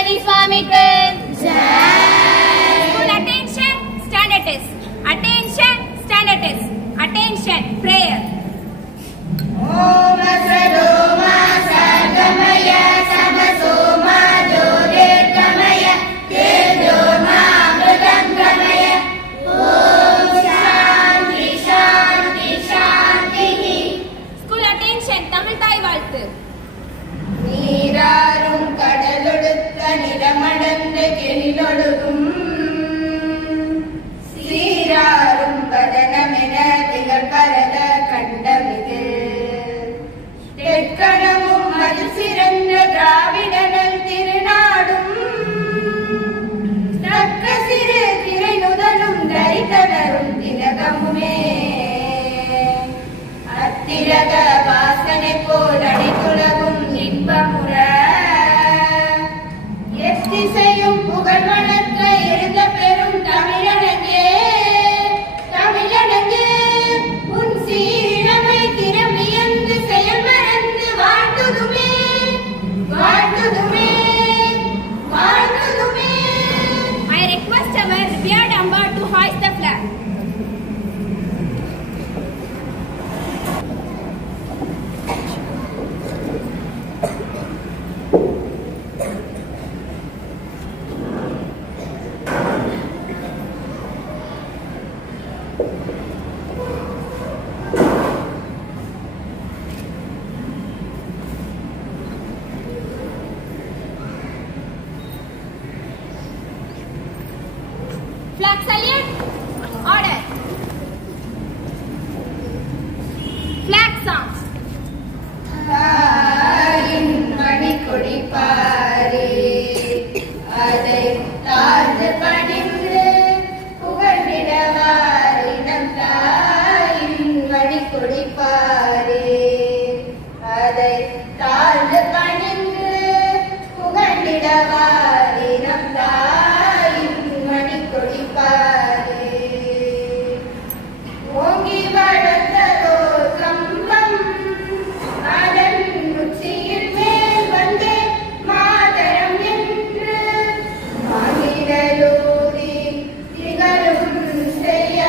கணபதி சுவாமிக்கு School attention, standard test. Attention, standard test. Attention, prayer. Om Asradoma Sargamaya Samasoma Jyotirgamaya Tejoma Amritangamaya Om Shanti Shanti Shanti. School attention, Tamil Thai வாழ்த்து. நீராரும் கடலொடுத்த நிலமடந்த கெளிலொழுகும் சீராரும் பதனமென திகழ்பரத கண்டமிது தெற்கணமும் அது சிறந்த திராவிடனல் திருநாடும் தக்க சிறு திரை நுதலும் தரித்தனரும் திலகமுமே அத்திலக வாசனை போல் அடித்துலகும் இன்பமுற எத்திசையும் புகழ் வணக்க எழுந்த பெரும் தமிழனங்கே தமிழனங்கே உன் சீரிழமை திறமியந்து செயல் மறந்து வாழ்த்துதுமே வாழ்த்துதுமே வாழ்த்துதுமே. I request our revered Amba to hoist the flag. Flag salute. Order. Flag song. தாயின் மணிக்கொடி பாரே அதை தாழ்ந்து பணிந்து புகழ்ந்திடவாரி நம் தாயின் மணிக்கொடி பாரே அதை தாழ்ந்து பணிந்து புகழ்ந்திடவாரி நம் தாயின் மணிக்கொடி பாரே ஓங்கி வளர்ந்ததோ கம்பம் அதன் உச்சியில் மேல் வந்தே மாதரம் என்று மாநிலூரி திகழும் செய்ய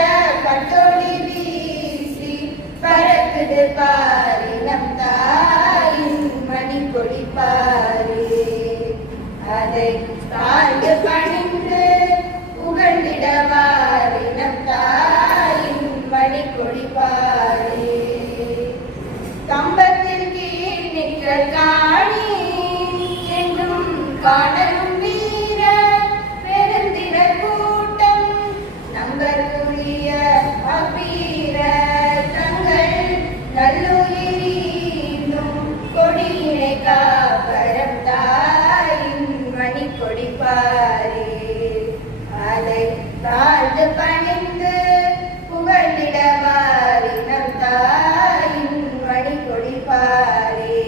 பட்டொளி வீசி பறக்குது பாரி நம் தாயின் மணிக்கொடி பாரி அதை தாழ்ந்து பணிந்து புகழ்ந்திடவாரி நம் தாயின் மணிக்கொடி பாரி கம்பத்தில் கீழ் நின்ற காணி என்றும் காணலும் வீர பெருந்திர கூட்டம் நம்பற்குரிய அவ்வீர தங்கள் நல்லுயிரினும் கொடியினை காப்பரம் தாயின் மணிக்கொடி பாரே அதை தாழ்ந்து பணிந்து புகழ்ந்திடவாரி நம் தாயின் மணிக்கொடி பாரே.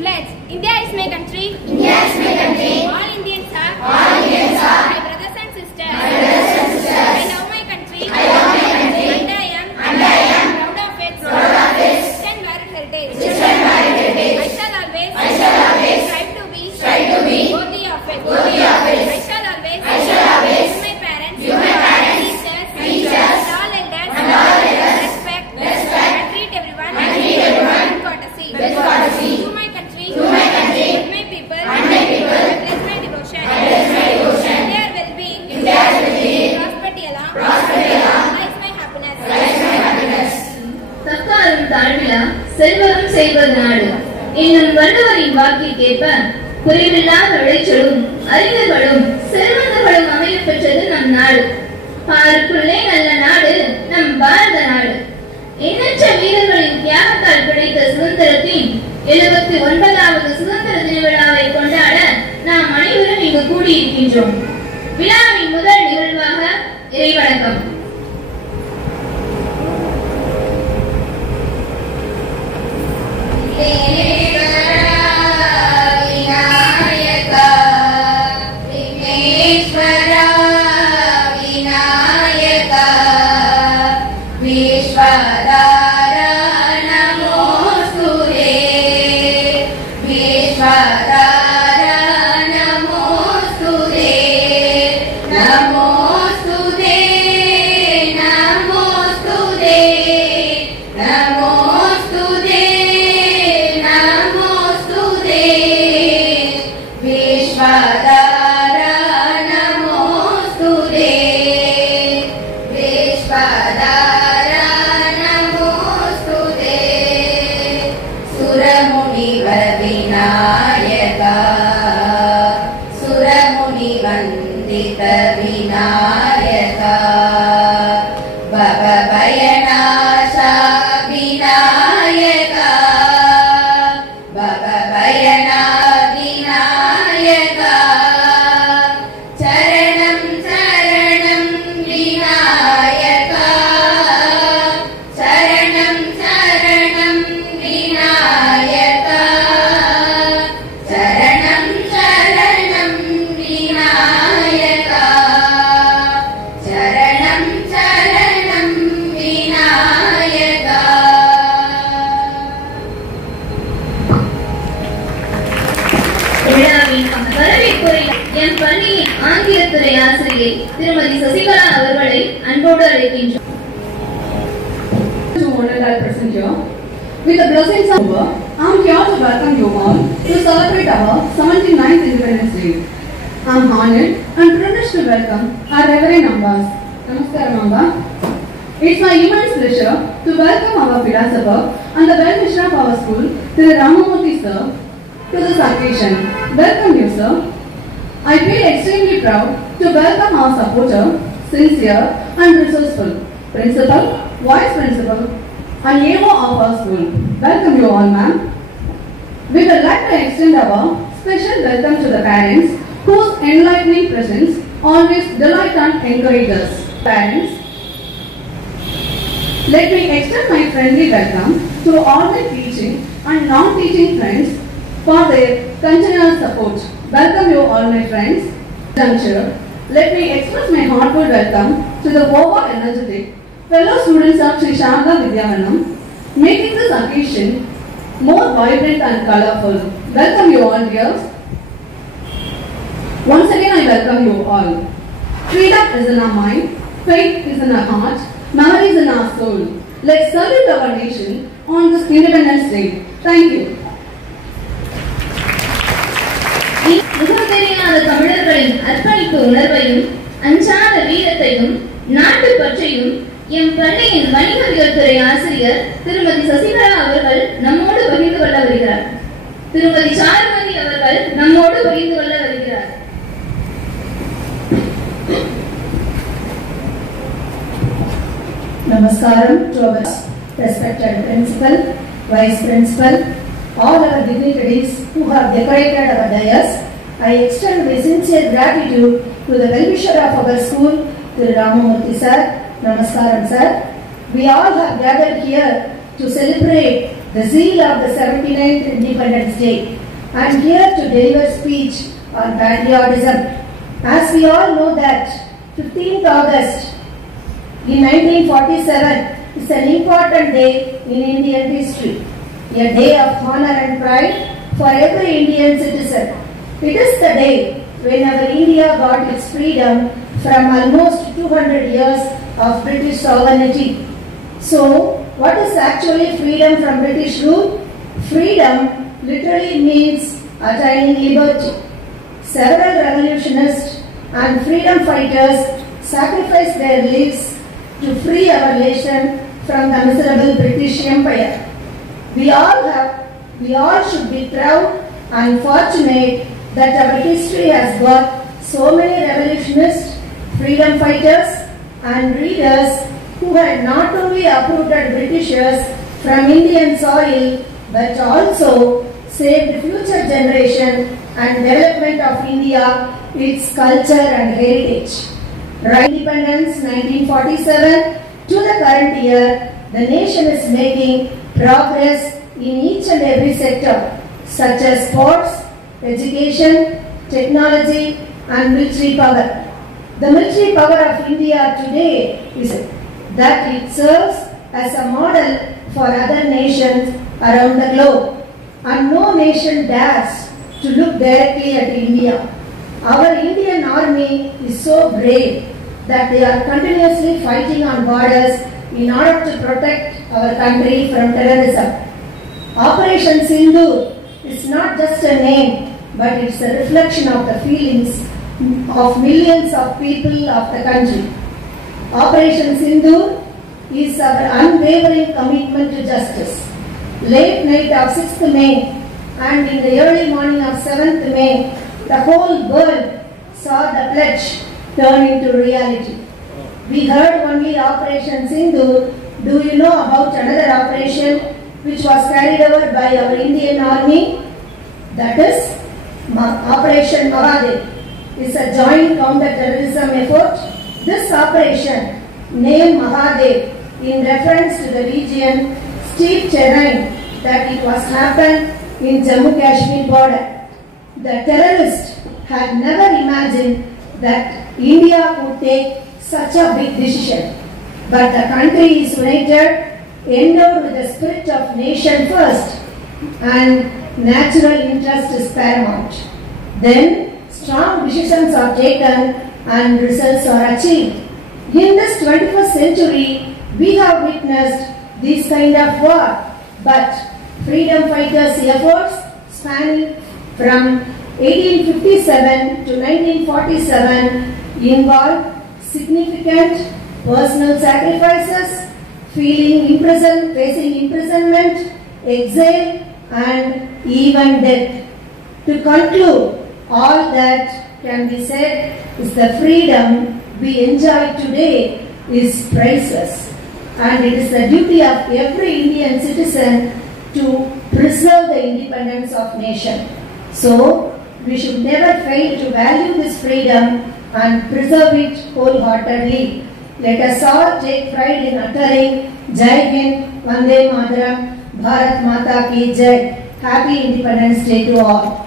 Pledge. India is my country. India is my country. All Indians are. All Indians are. My brothers and sisters. My brothers and sisters. I love my country. I love my country. And I am proud of it. Proud of it. Rich and varied heritage. Rich and varied heritage. I shall always. Strive to be. Worthy of it. I shall always. Give my parents. Teachers. And all elders. Respect. And treat everyone. With courtesy. To my country. And my people. I pledge my devotion. Their well-being. Prosperity along. Lies my happiness. தக்காரும் தாழ்விலா செல்வரும் செய்வது நாடு என்னும் வள்ளுவரின் வாக்கிற்கேற்ப குறைவில்லாத விளைச்சலும் அறிஞர்களும் செல்வந்தர்களும் அமைய பெற்றது நம் நாடு. பாருக்குள்ளே நல்ல நாடு நம் பாரத நாடு. எண்ணற்ற வீரர்களின் தியாகத்தால் கிடைத்த சுதந்திரத்தின் 79வது சுதந்திர தின விழாவை கொண்டாட நாம் அனைவரும் இங்கு கூடியிருக்கின்றோம். விழாவின் முதல் நிகழ்வாக இறைவணக்கம். Vishwadara Namo செக்ரட்டரியை திருமதி சசிகலா அவர்களை அன்போடு அழைக்கின்றோம். Present here. With the blessings of Allah, I am here to welcome you all to celebrate our 79th Independence Day. I am honored and privileged to welcome our Reverend Ambas. Namaskaram Amba. It's my immense pleasure to welcome our philosopher and the well-wisher of our school, Thiru Ramamurthy sir, to this occasion. Welcome you, sir. I feel extremely proud to welcome our supporter, sincere and resourceful principal, vice principal, and AO of our school. Welcome you all, ma'am. We would like to extend our special welcome to the parents whose enlightening presence always delight and encourage us. Parents, let me extend my friendly welcome to all my teaching and non-teaching friends for their continual support. Welcome you all, my friends. Juncture, let me express my heartfelt welcome to the over-energetic fellow students of Sri Sharda Vidyavanam, making this occasion more vibrant and colourful. Welcome you all, dears. Once again, I welcome you all. Freedom is in our mind, faith is in our heart, memories in our soul. Let's salute our nation on this Independence Day. Thank you. முகத்தெரியாத தமிழர்களின் அர்ப்பணிப்பு உணர்வையும் அஞ்சாத வீரத்தையும் நாட்டு பற்றையும் M பள்ளியின் வணிகவியல் துறை ஆசிரியர் திருமதி சசிகலா அவர்கள் நம்மோடு பகிர்ந்து கொள்ள வருகிறார். திருமதி சாருமதி அவர்கள் நம்மோடு பகிர்ந்து கொள்ள வருகிறார். Namaskaram to our respected principal, vice principal, all our dignitaries who have decorated our dais. I extend my sincere gratitude to the well-wisher of our school, Thiru Ramamurthy sir. Namaskaram sir. We all have gathered here to celebrate the zeal of the 79th Independence Day. I am here to deliver speech on patriotism. As we all know that 15th August in 1947 is an important day in Indian history, a day of honor and pride for every Indian citizen. It is the day when our India got its freedom from almost 200 years of British sovereignty. So, what is actually freedom from British rule? Freedom literally means attaining liberty. Several revolutionists and freedom fighters sacrificed their lives to free our nation from the miserable British Empire. We all should be proud and fortunate that our history has got so many revolutionists, freedom fighters and readers who had not only uprooted Britishers from Indian soil but also saved future generation and development of India, its culture and heritage. Right independence 1947 to the current year, the nation is making progress in each and every sector such as sports, education, technology and military power. The military power of India today is that it serves as a model for other nations around the globe, and no nation dares to look directly at India. Our Indian army is so brave that they are continuously fighting on borders in order to protect our country from terrorism. Operation Sindoor is not just a name, but it's a reflection of the feelings of millions of people of the country. Operation Sindoor is our unwavering commitment to justice. Late night of 6th May and in the early morning of 7th May, the whole world saw the pledge turn into reality. We heard only Operation Sindoor. Do you know about another operation which was carried over by our Indian army? That is Operation Mahadev. It's a joint counter-terrorism effort. This operation, named Mahadev in reference to the region, steep terrain that it was happened in Jammu Kashmir border. The terrorists had never imagined that India would take such a big decision. But the country is united, endowed with the spirit of nation first, and natural interest is paramount. Then strong decisions are taken and results are achieved. In this 21st century, we have witnessed this kind of war, but freedom fighters' efforts spanning from 1857 to 1947 involved significant personal sacrifices, facing imprisonment, exile, and even death. To conclude, all that can be said is the freedom we enjoy today is priceless, and it is the duty of every Indian citizen to preserve the independence of nation. So, we should never fail to value this freedom and preserve it wholeheartedly. Let us all take pride in uttering Jai Hind, Vande Mataram, Bharat Mata Ki Jai. Happy Independence Day to all.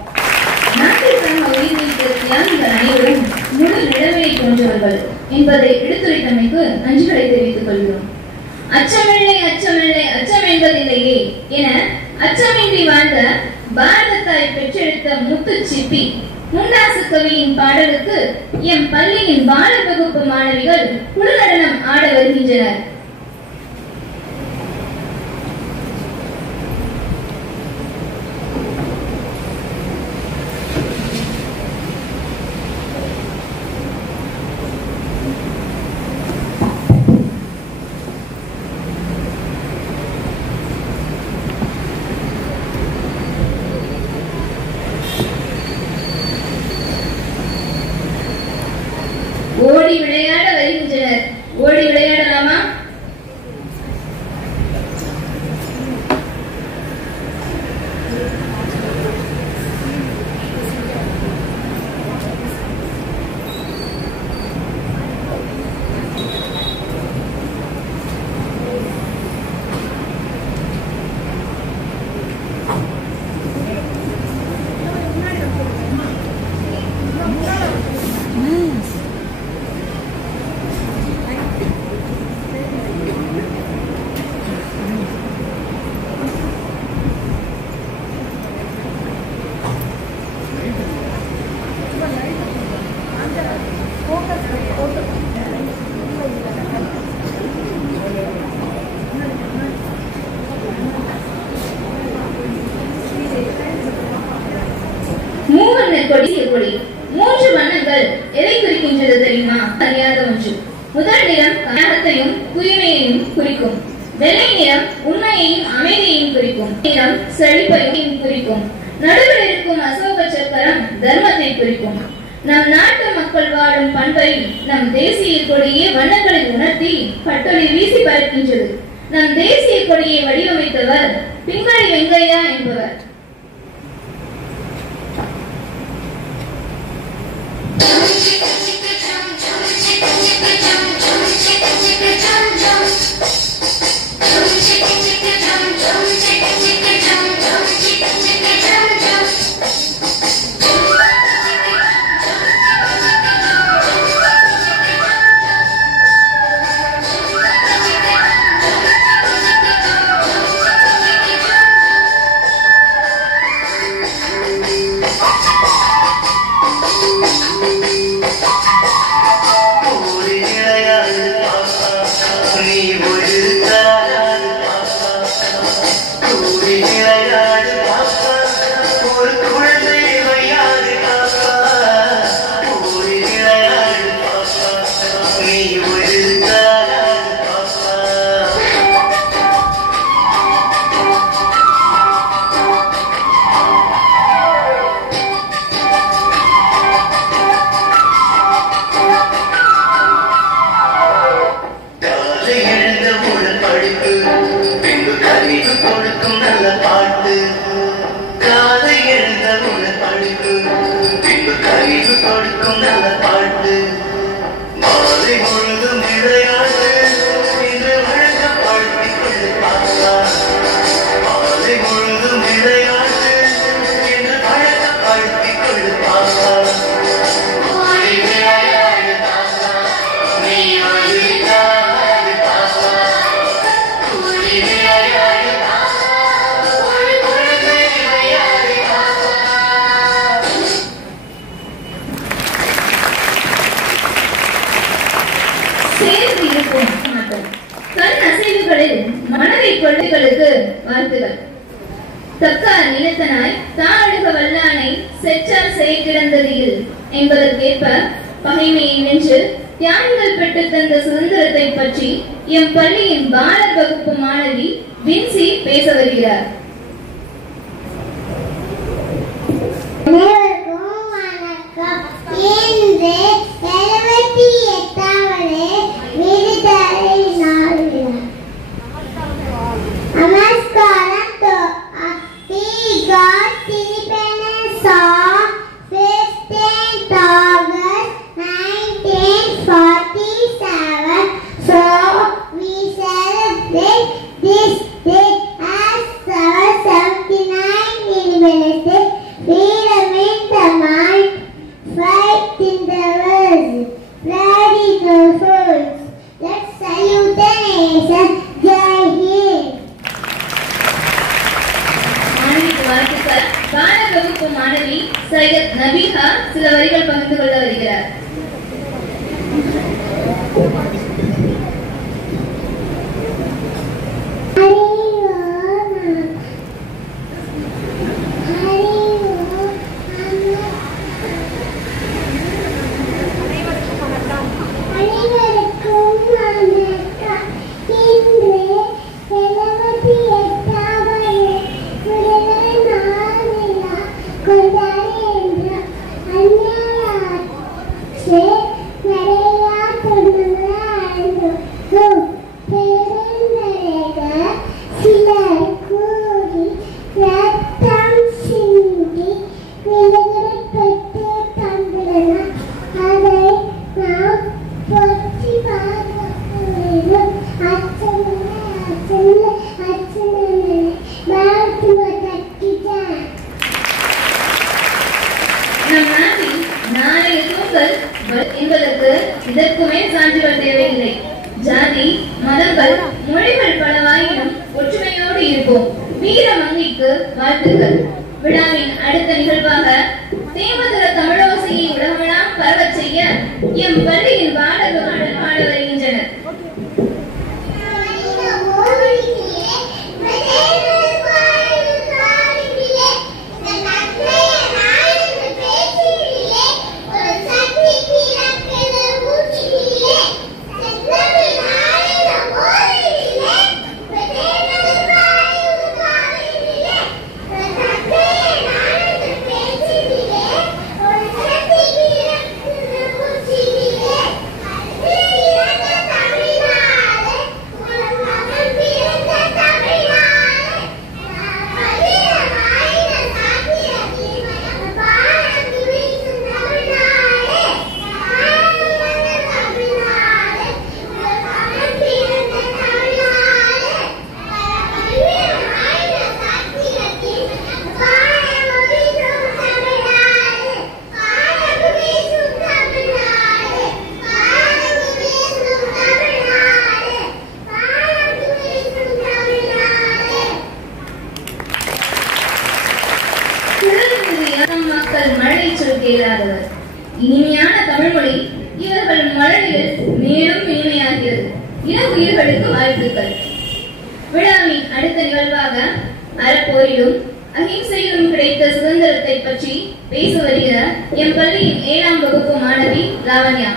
நாட்டிற்காக உயிர் நீத்த தியாகிகள் அனைவரும் முழு நிலைமையை கொண்டவர்கள் என்பதை எடுத்துரைத்தமைக்கு நன்றிகளை தெரிவித்துக் கொள்கிறோம். அச்சமில்லை அச்சமில்லை அச்சம் என்பதில்லையே என அச்சமின்றி வாழ்ந்த பாரதத்தாய் பெற்றெடுத்த முத்து சிப்பி முண்டாசு கவியின் பாடலுக்கு எம் பள்ளியின் பால வகுப்பு மாணவிகள் குழுநடனம் ஆட வருகின்றனர். ஓடி விளையாட வருகின்றனர். ஓடி விளையாடலாமா? கொடி மூன்று வண்ணங்கள் எதை குறிக்கின்றது தெரியுமா? அறியாத ஒன்று. முதல் நிறம் தியாகத்தையும் தூய்மையையும் குறிக்கும். வெள்ளை நிறம் உண்மையையும் அமைதியையும் குறிக்கும். நிறம் செழிப்பையும் குறிக்கும். நடுவில் இருக்கும் அசோக சக்கரம் தர்மத்தை குறிக்கும். நம் நாட்டு மக்கள் வாழும் பண்பை நம் தேசிய கொடியே வண்ணங்களை உணர்த்தி பட்டொலி வீசி பறக்கின்றது. நம் தேசிய கொடியை வடிவமைத்தவர் பிங்களி வெங்கையா என்பவர். வாழ்த்துகள். தக்கார் நிலத்தனாய் தாழக வல்லானை செற்றார் செய் கிடந்ததில் என்பதற்கேற்ப பகைமையை வென்று தியாகிகள் பெற்று தந்த சுதந்திரத்தை பற்றி எம் பள்ளியின் பாலர் வகுப்பு மாணவி வின்சி பேச வருகிறார். மாணவி சையத் நபீஹா சில வரிகள் பகிர்ந்து கொள்ள வருகிறார். என்பதற்கு இதற்குமே சான்றுகள் தேவையில்லை. ஜாதி, மதங்கள், மொழிகள் பலவாயினும் ஒற்றுமையோடு இருப்போம். வீர மங்கைக்கு வாழ்த்துக்கள். விழாவின் அடுத்த நிகழ்வாக தேமதுர தமிழோசையை உலகமெல்லாம் பரவச் செய்ய எம் பள்ளியின் பாடகர்கள் பாட வருகின்றனர். மக்கள் மழலை சொல்கிறார்கள். இனிமையான தமிழ்மொழி இவர்கள் மழலையில் மேலும் இனிமையாகிறது. உயிர்களுக்கு வாழ்த்துக்கள். விழாவின் அடுத்த நிகழ்வாக அறப்போரிலும் அகிம்சையிலும் கிடைத்த சுதந்திரத்தை பற்றி பேச வருகிறார் எம் பள்ளியின் 7ஆம் வகுப்பு மாணவி லாவண்யா.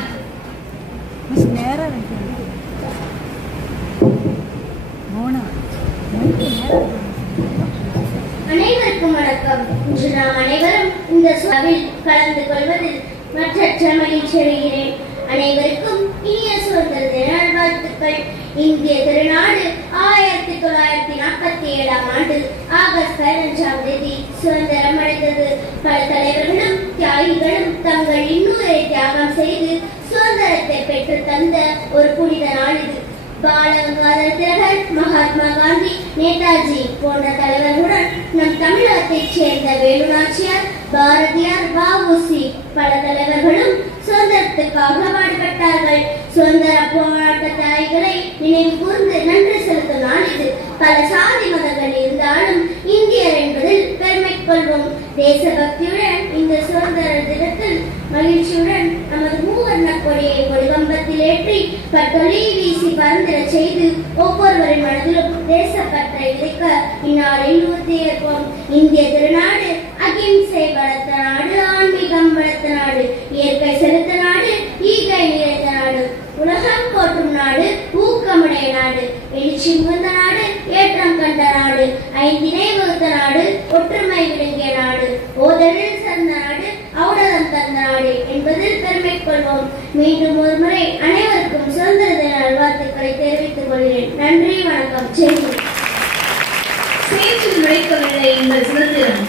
அனைவருக்கும் வணக்கம். இன்று நாம் அனைவரும் இந்த சபையில் கலந்து கொள்வதில் மற்றற்ற மகிழ்ச்சி அடைகிறேன். அனைவருக்கும் இனிய சுதந்திர தின நல்வாழ்த்துக்கள். இந்திய திருநாடு 1947ஆம் ஆண்டு ஆகஸ்ட் 15ஆம் தேதி சுதந்திரம் அடைந்தது. பல தலைவர்களும் தியாகிகளும் தங்கள் இன்னுயிரை தியாகம் செய்து சுதந்திரத்தை பெற்று தந்த ஒரு புனித நாள் இது. பாலகங்காதர திலகர், மகாத்மா காந்தி, நேதாஜி போன்ற தலைவர்களுடன் நம் தமிழகத்தைச் சேர்ந்த வேலு நாச்சியார், பாரதியார், வ.உ.சி பல தலைவர்களும் சுதந்திரத்துக்காக பாடுபட்டார்கள். சுதந்திர போராட்ட தியாகிகளை நினைவு கூர்ந்து நன்றி செலுத்தும் நாள் இது. பல சாதி மதங்கள் இருந்தாலும் இந்தியர் என்பதில் பெருமை கொள்வோம். தேசபக்தியுடன் இந்த சுதந்திர தினத்தில் மகிழ்ச்சியுடன் நமது மூவர்ண கொடியை கொடிகம்பத்தில் ஏற்றி பட்டொலி வீசி பறந்திடச் செய்து ஒவ்வொருவரின் மனதிலும் தேசப்பற்றை விதைக்க இந்நாளில் உறுதியேற்போம். இந்திய திருநாடு அகிம்சை வளர்த்த நாடு, ஆன்மீகம் வளர்த்த நாடு, இயற்கை செலுத்த நாடு, ஈகை நிறைந்த நாடு, உலகம் போற்றும் நாடு, ஊக்கமுடைய நாடு, எழுச்சி முகந்த நாடு, ஏற்றம் கண்ட நாடு, ஐந்தினை வகுத்த நாடு, ஒற்றுமை விளங்கிய நாடு, ஓதலில் சிறந்த நாடு, ஔடதம் தந்த நாடு என்பதில் பெருமை கொள்வோம். மீண்டும் ஒரு முறை அனைவருக்கும் சுதந்திர தின நல்வாழ்த்துக்களை தெரிவித்துக் கொள்கிறேன். நன்றி, வணக்கம். சேற்றில் முளைக்கவில்லை எங்கள் சுதந்திரம்,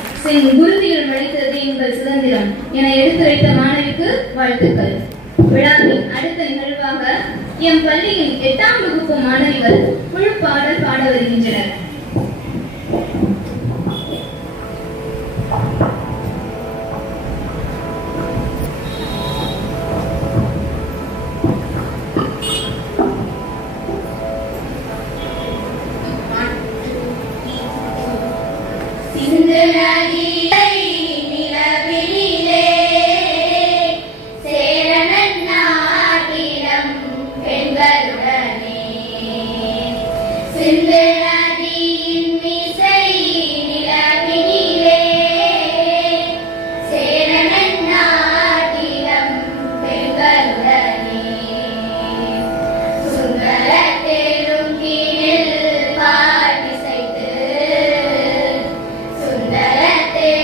குருதியில் முளைத்தது எங்கள் சுதந்திரம் என எடுத்துரைத்த மாணவிக்கு வாழ்த்துக்கள். விழாவின் அடுத்த நிகழ்வாக எம் பள்ளியின் 8ஆம் வகுப்பு மாணவிகள் குழு பாடல் பாட வருகின்றனர். சுந்தரத்தே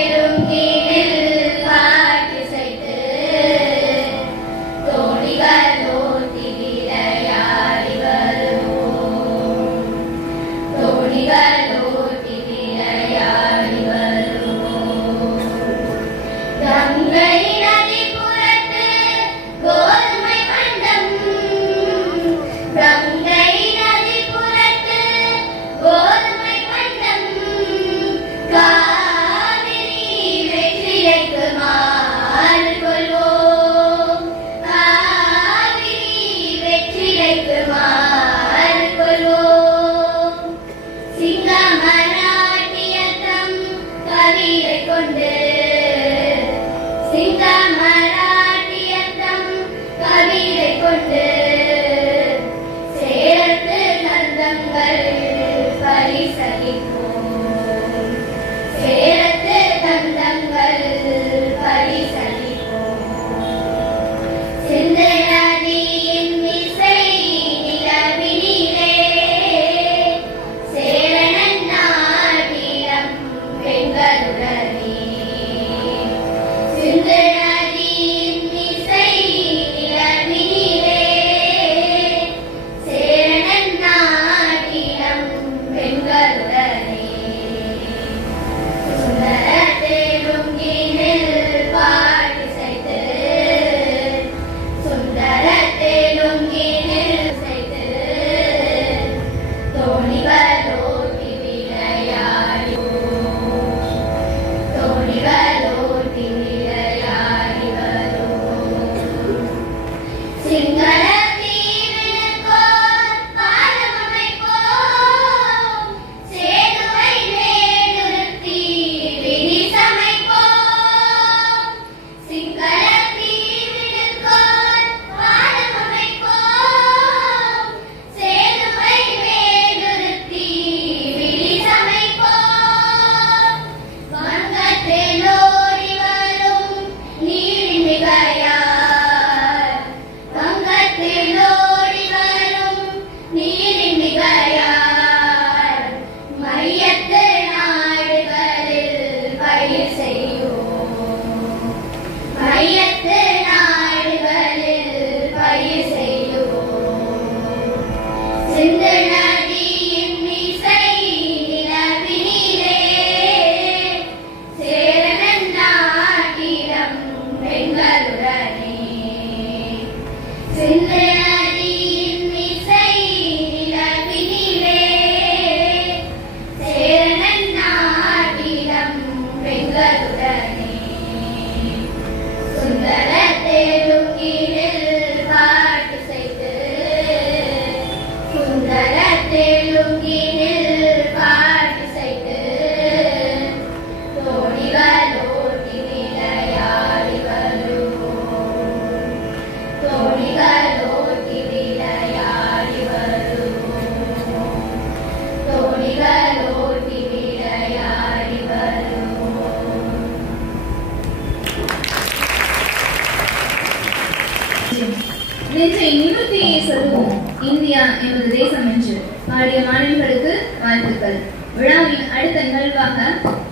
அடுத்த நிகழ்வாக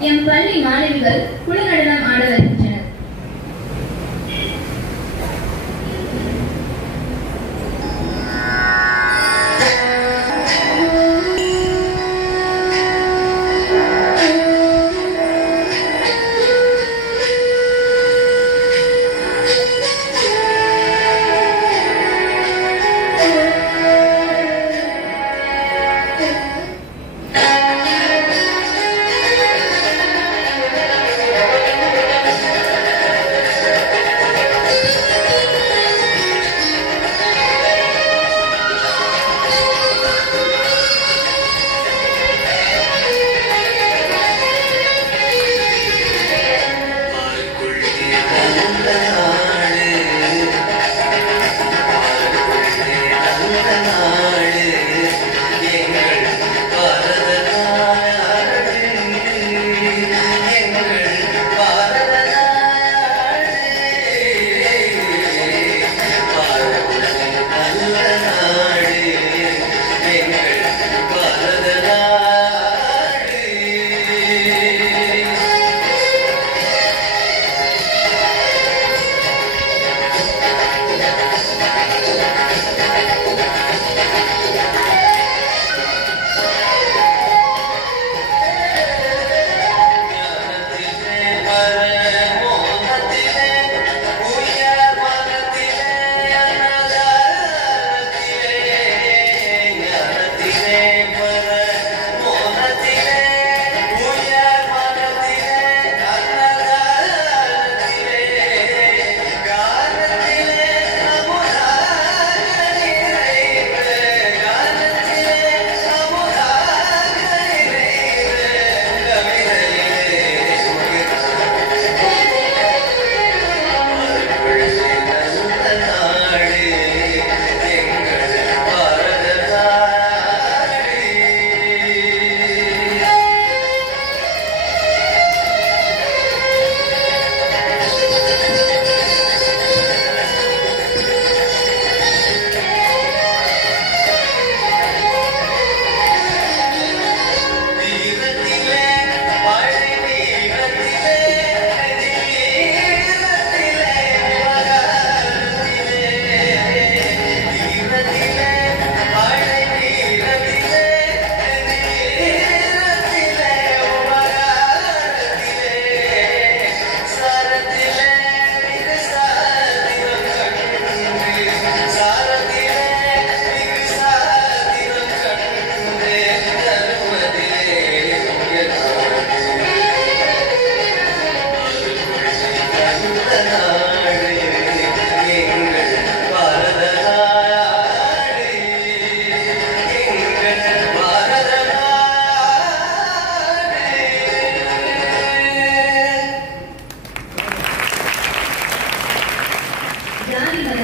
எம் பள்ளி மாணவிகள் குழு நடனம் ஆட வருகின்றனர்.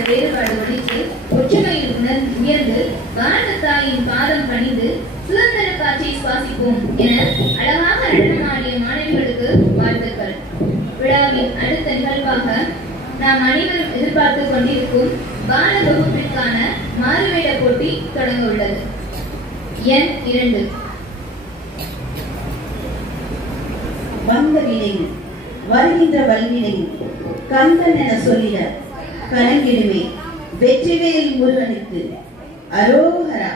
வேறுபாடு ஒழித்து ஒற்றுமையில் உயர்ந்து பாரதத்தாயின் பாதம் பணிந்து சுதந்திர காட்சியை சுவாசிப்போம் என அழகாக நடனமாடிய மாணவிகளுக்கு வாழ்த்துக்கள். விழாவின் அடுத்த நிகழ்வாக நாம் அனைவரும் எதிர்பார்த்து கொண்டிருக்கும் பால வகுப்பிற்கான மாறுவேட போட்டி தொடங்க உள்ளது. எண் 2. வந்த வினையும் வருகின்ற வல்வினையும் கந்தன் என சொல்லிட கலங்கிடுமே வெற்றிவேல் முருகனுக்கு அரோகரா.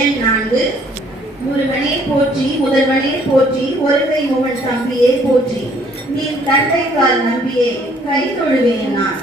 எண் 4. முருகனே போற்றி, முதல்வனே போற்றி, ஒருகை மூவன் தம்பியே போற்றி, நீ தந்தைக்கால் நம்பியே கை தொழுவேன் நான்.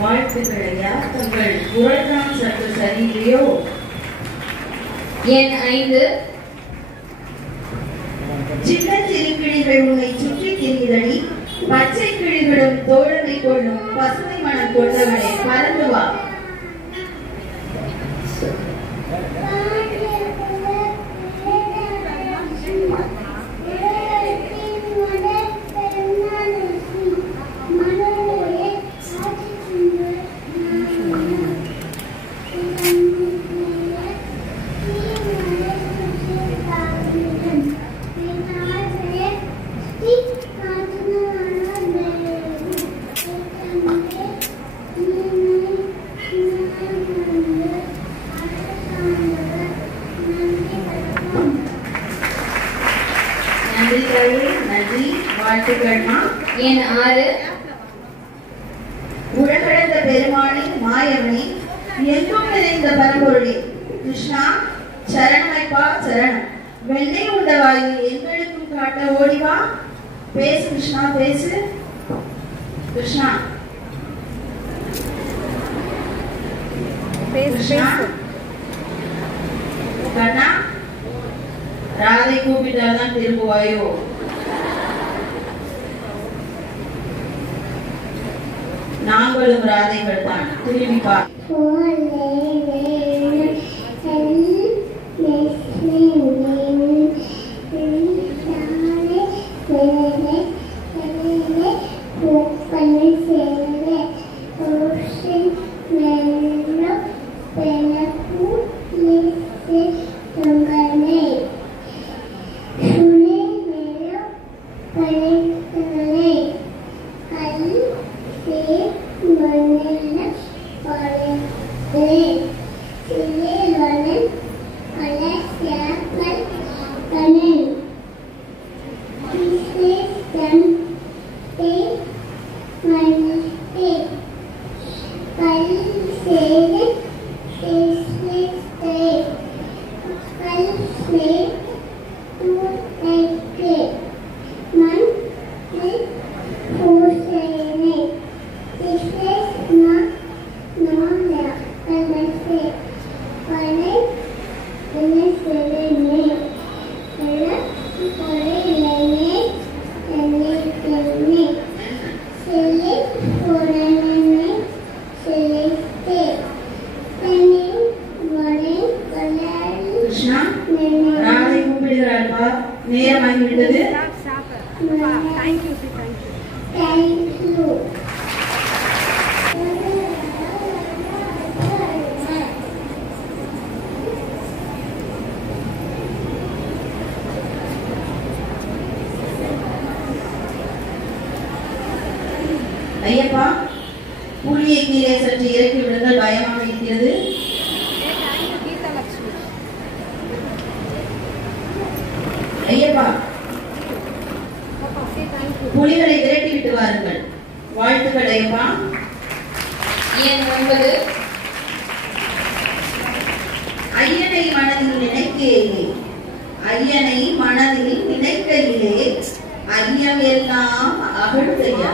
வாழ்த்துக்களையா, தங்கள் குரல்தான் சற்று சரியில்லையோ? எண் 5. சின்னஞ்சிறு கிளிகள் உன்னை சுற்றி திரிகிறடி, பச்சை கிளிகளும் தோழமை கொள்ளும் பசுமை மனம் கொண்டவனே பறந்து வா. நன்றி, வாழ்த்துக்கள்மா. எண் 6. உலகளந்த பெருமானே, மாயவனே, எங்கும் நிறைந்த பரம்பொருளே, கிருஷ்ணா சரணமைப்பா சரணம். வெண்ணெய் உண்ட வாயு எங்களுக்கும் காட்ட ஓடிவா. பேசு கிருஷ்ணா, பேசு கிருஷ்ணா. கிருஷ்ணா கண்ணா, ராதை கூப்பிட்டால்தான் திரும்புவாயோ? நாங்களும் ராதைகள் தான், திரும்பிப்பா. நேரமாகிவிட்டது. ஐயப்பா, புலியை கீழே சற்று இறக்கி விடுங்கள், பயமாக இருக்கிறது. ஐயப்பா, புலிகளை விரட்டி விட்டு வாருங்கள். வாழ்த்துக்கள் ஐயப்பா. எண் 9. ஐயனை மனதில் நினைக்கையிலே, ஐயனை மனதில் நினைக்கையிலே ஐயம் எல்லாம் அகழ்த்தையா.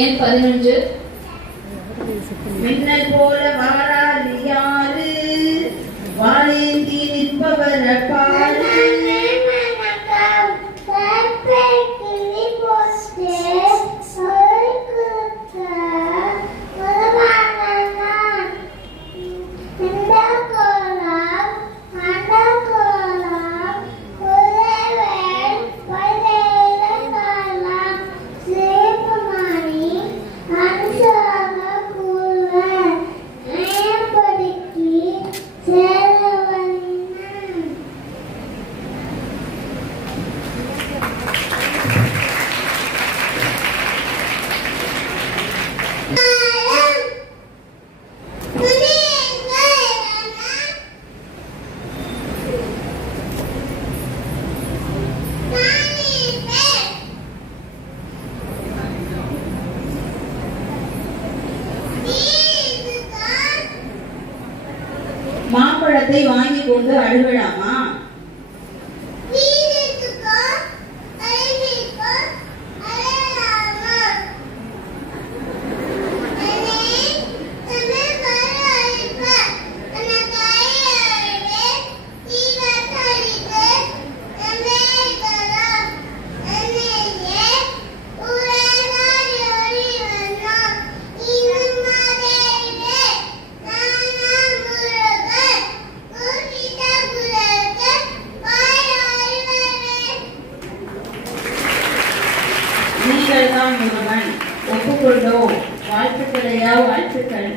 எண் 11 மின்னல் போல வாராது யாரு வாழேந்தி நிற்பவர் பாரு மாம்பழத்தை வாங்கி கொண்டு அழுகலாமா? நீங்கள் தான் முருகன் ஒப்புக்கொண்டோ? வாழ்த்துக்களையா? வாழ்த்துக்கள்.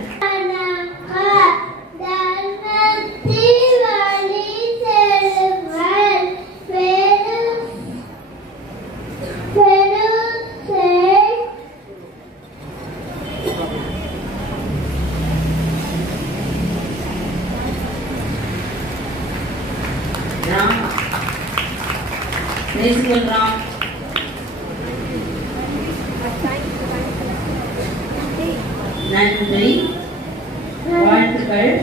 ராம் ராம் நன்றி, வாழ்த்துக்கள்.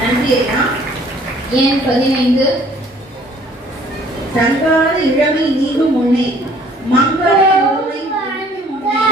நன்றி ஐயா. எண் 15 தங்காத இளமை நீங்கும் முன்னே மங்கள முழுமை முன்னே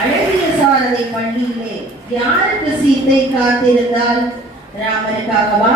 அழகிய சாரதை பள்ளியிலே யாருக்கு சீத்தை காத்திருந்தால் ராமனுக்காகவா?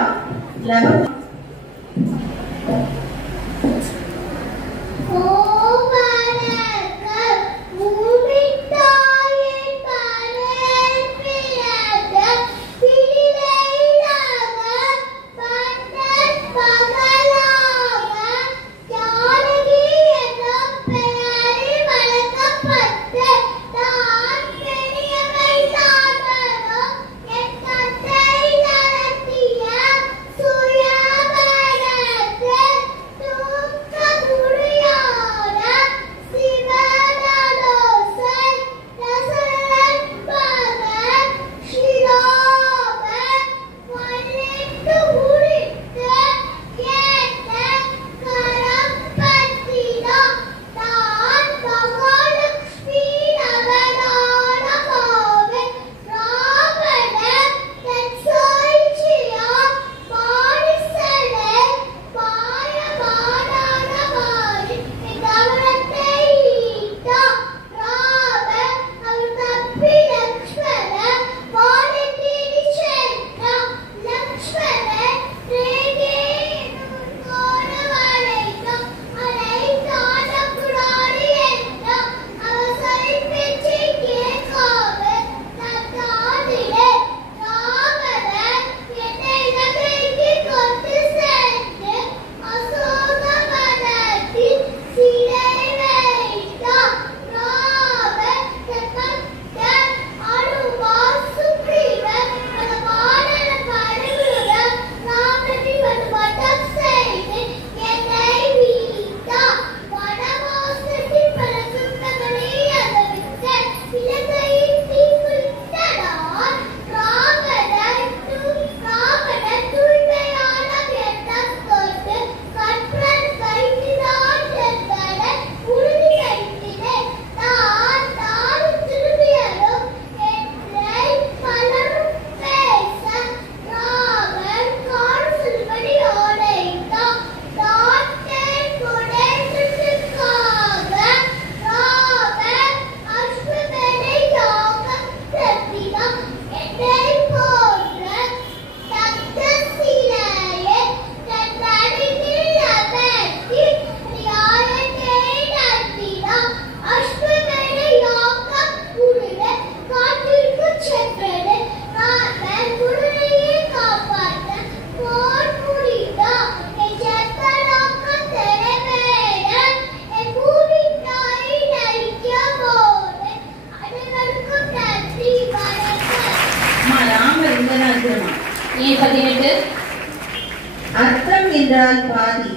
அர்த்தம் என்றால் பாதி,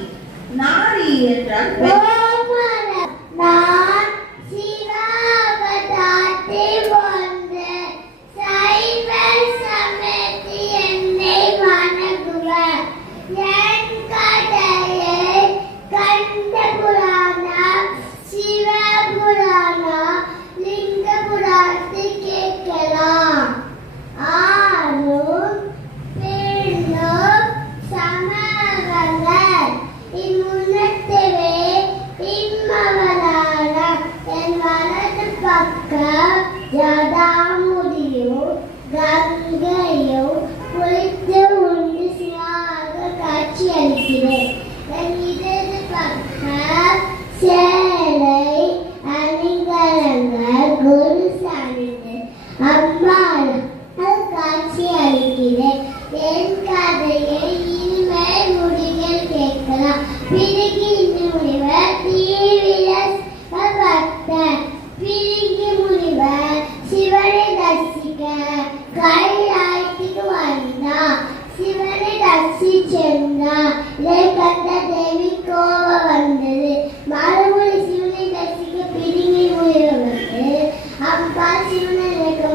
நாரி என்றால்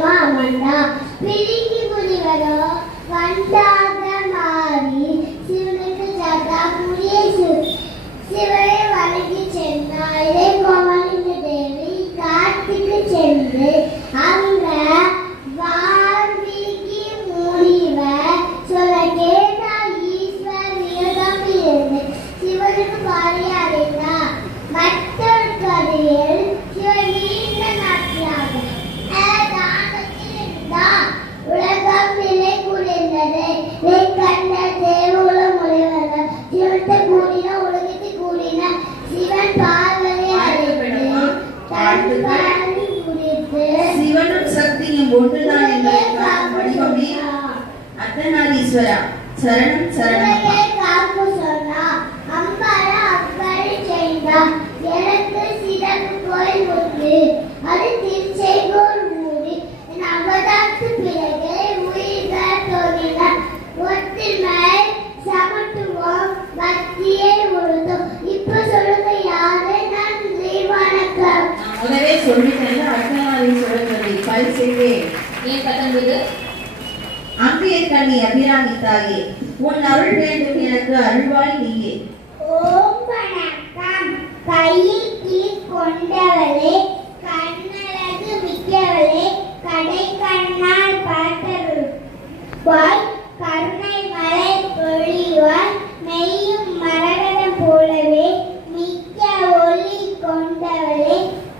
Mama. சிவனும் சக்தியும் ஒன்றுதான் என்பதை வடிவமே அர்த்தநாரீஸ்வரா சரணம் சரணம். எனக்கு சிறப்பு கோயில் உண்டு, அது திருச்செங்கோல் ஊரு. என் அவதாரத்து பிறகு உயிர்கள் தோன்றினார். ஒற்றுமை சமத்துவம் பக்தியை உருதும். இப்ப சொல்லுங்க யாரு? நன்றி வணக்கம். முதலே சொல்லிட்டேன் அர்த்தநாரீஸ்வரர் பரிசெய்வே. ஏன் 19 அம்பியக்கண்ணி அபிராமி தாயே, உன் அருள் வேண்டும் எனக்கு அருள்வாய் நீயே. ஓம் வணக்கம். கையில் கிளி கொண்டவளே, கண்ணழகு மிக்கவளே, கடை கண்ணால் பார்த்தருள்வாய், கருணை மலை பொழிவாய், மெய்யும் மரகதம் போலவே மிக்க ஒளி கொண்டவளே,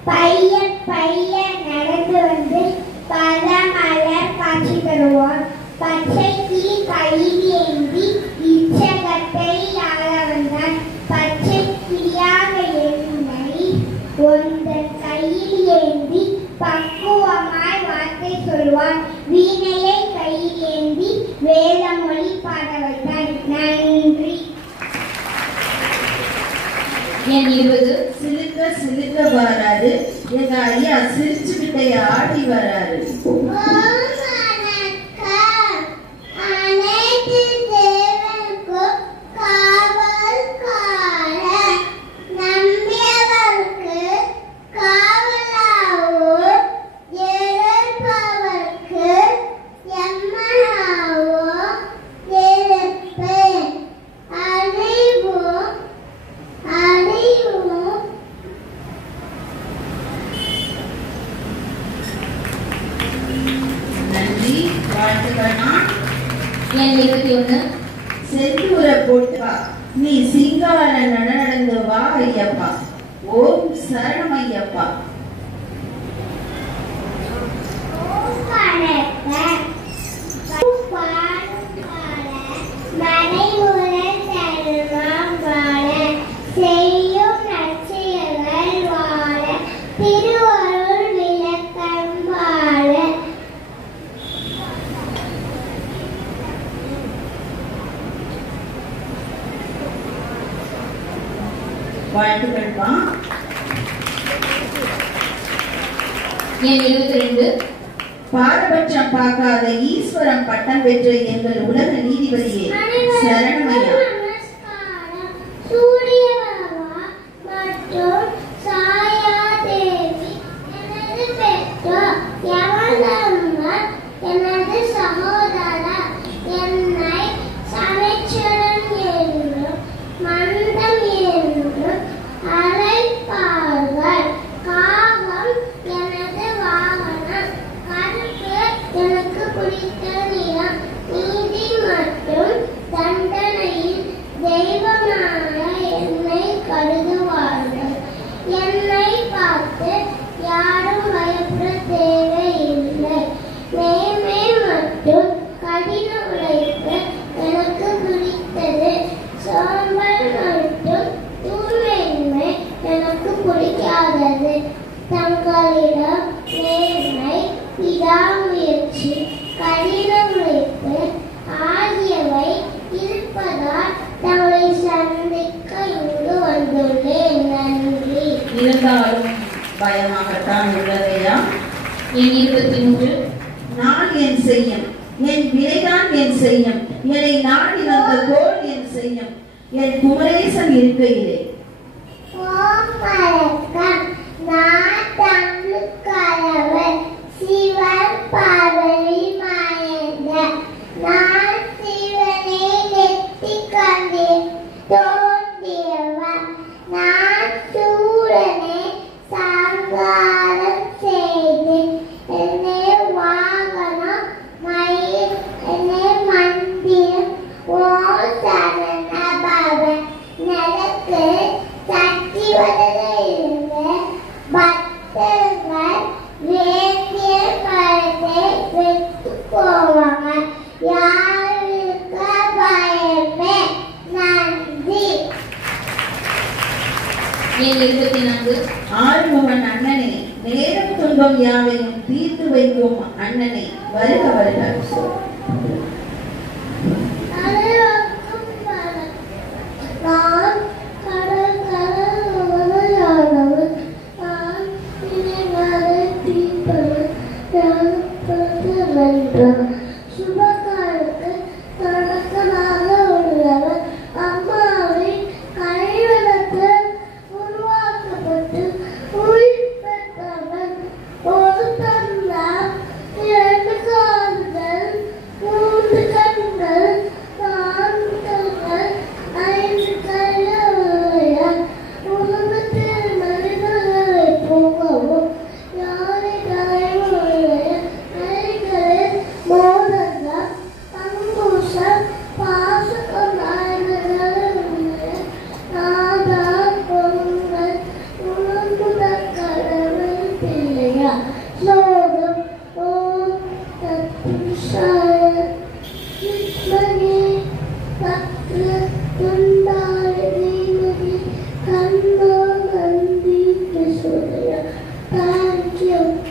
பையன் பையன் நடந்து வந்து பதமலர் காட்சி தருவார். பச்சை கிளி கையில் ஏந்தி இச்சகத்தை ஆள வந்தார். பச்சை கிளியாக என்னை ஒன்றன் கையில் ஏந்தி பக்குவமாய் வார்த்தை சொல்வார். வீணையை கையில் ஏந்தி வேதமொழி பாட வைத்தார். நன்றி. என் 20 சிலுக்க சிலுக்க வராரு, எங்க ஐயா சிரிச்சுக்கிட்டே ஆடி வராரு. அனைத்து தேவனுக்கும் காவல்கார, நம்பியவருக்கு காவலாவோ, எதிர்ப்பவருக்கு எம்மனாவோ எதிர்ப்பு. அறிவும் அறிவும் நன்றி வாழ்த்துக்கண்ணா. என் 21 செந்தூர போட்டு வா, நீ சிங்கார நடந்து வா ஐயப்பா. ஓம் சரணம் ஐயப்பா. செய்யும் நற்செயல்கள் வாழ, திருவருள் விளக்கம் வாழ. வாழ்த்துக்கள்ப்பா. என் 22 பாரபட்சம் பார்க்காத ஈஸ்வரம் பட்டம் பெற்ற எங்கள் உலக நீதிபதியே சரணம் ஐயா. நமஸ்காரம். சூரியபாபா மற்றும் சாயா தேவி எனது பெற்றோர். யமதர்மர் எனது சகோதரர். என்னை சமைச்சரன் என்றும் மந்தம் என்றும் அழைப்பார்கள். காகம் எனது வாகனம். கருப்பு எனக்கு பிடித்த நிறம். நீதி மற்றும் தண்டனையில் தெய்வமாக என்னை கருதுவார்கள். என்னை பார்த்து யாரும் பயப்பட தேவையில்லை. நேர்மை மற்றும் கடின உழைப்பு எனக்கு பிடித்தது. சோம்பல் மற்றும் தூய்மையின்மை எனக்கு பிடிக்காதது. தங்களிடம் நேர்மை, விடாமுயற்சி, கடின உழைப்பு ஆகியவை இருப்பதால் தங்களை சந்திக்க இங்கு வந்துள்ளேன். நன்றி. இருந்தாலும் பயமாகத்தான் உள்ளதையா. என் 23 நான் என் செய்யும், என் வினைதான் என் செய்யும், என்னை நாடி வந்த கோல் என் செய்யும், என் குமரேசன் இருக்கையிலே. ஓம் வணக்கம். நான் தமிழ்கலவர் சிவன் பார்வதி மாயந்தர். நான் சிவனை நெத்தி கண்டேன் தோன்றியவர். நான் சூரனை சங்காரம் செய்தேன். என்னை வாகனம் மயில், என்னை மந்திரம் ஓ சரண பவன். எனக்கு சக்தி வதனையிருந்த பக்தர்கள் வேண்டிய பழத்தை வெட்டு போவாங்க. யாருக்கு பயமே. நன்றி. என் 24 ஆறுமுகன் அண்ணனே, துன்பம் யாவையும் தீர்த்து வைக்கும் அண்ணனை வருக வருக.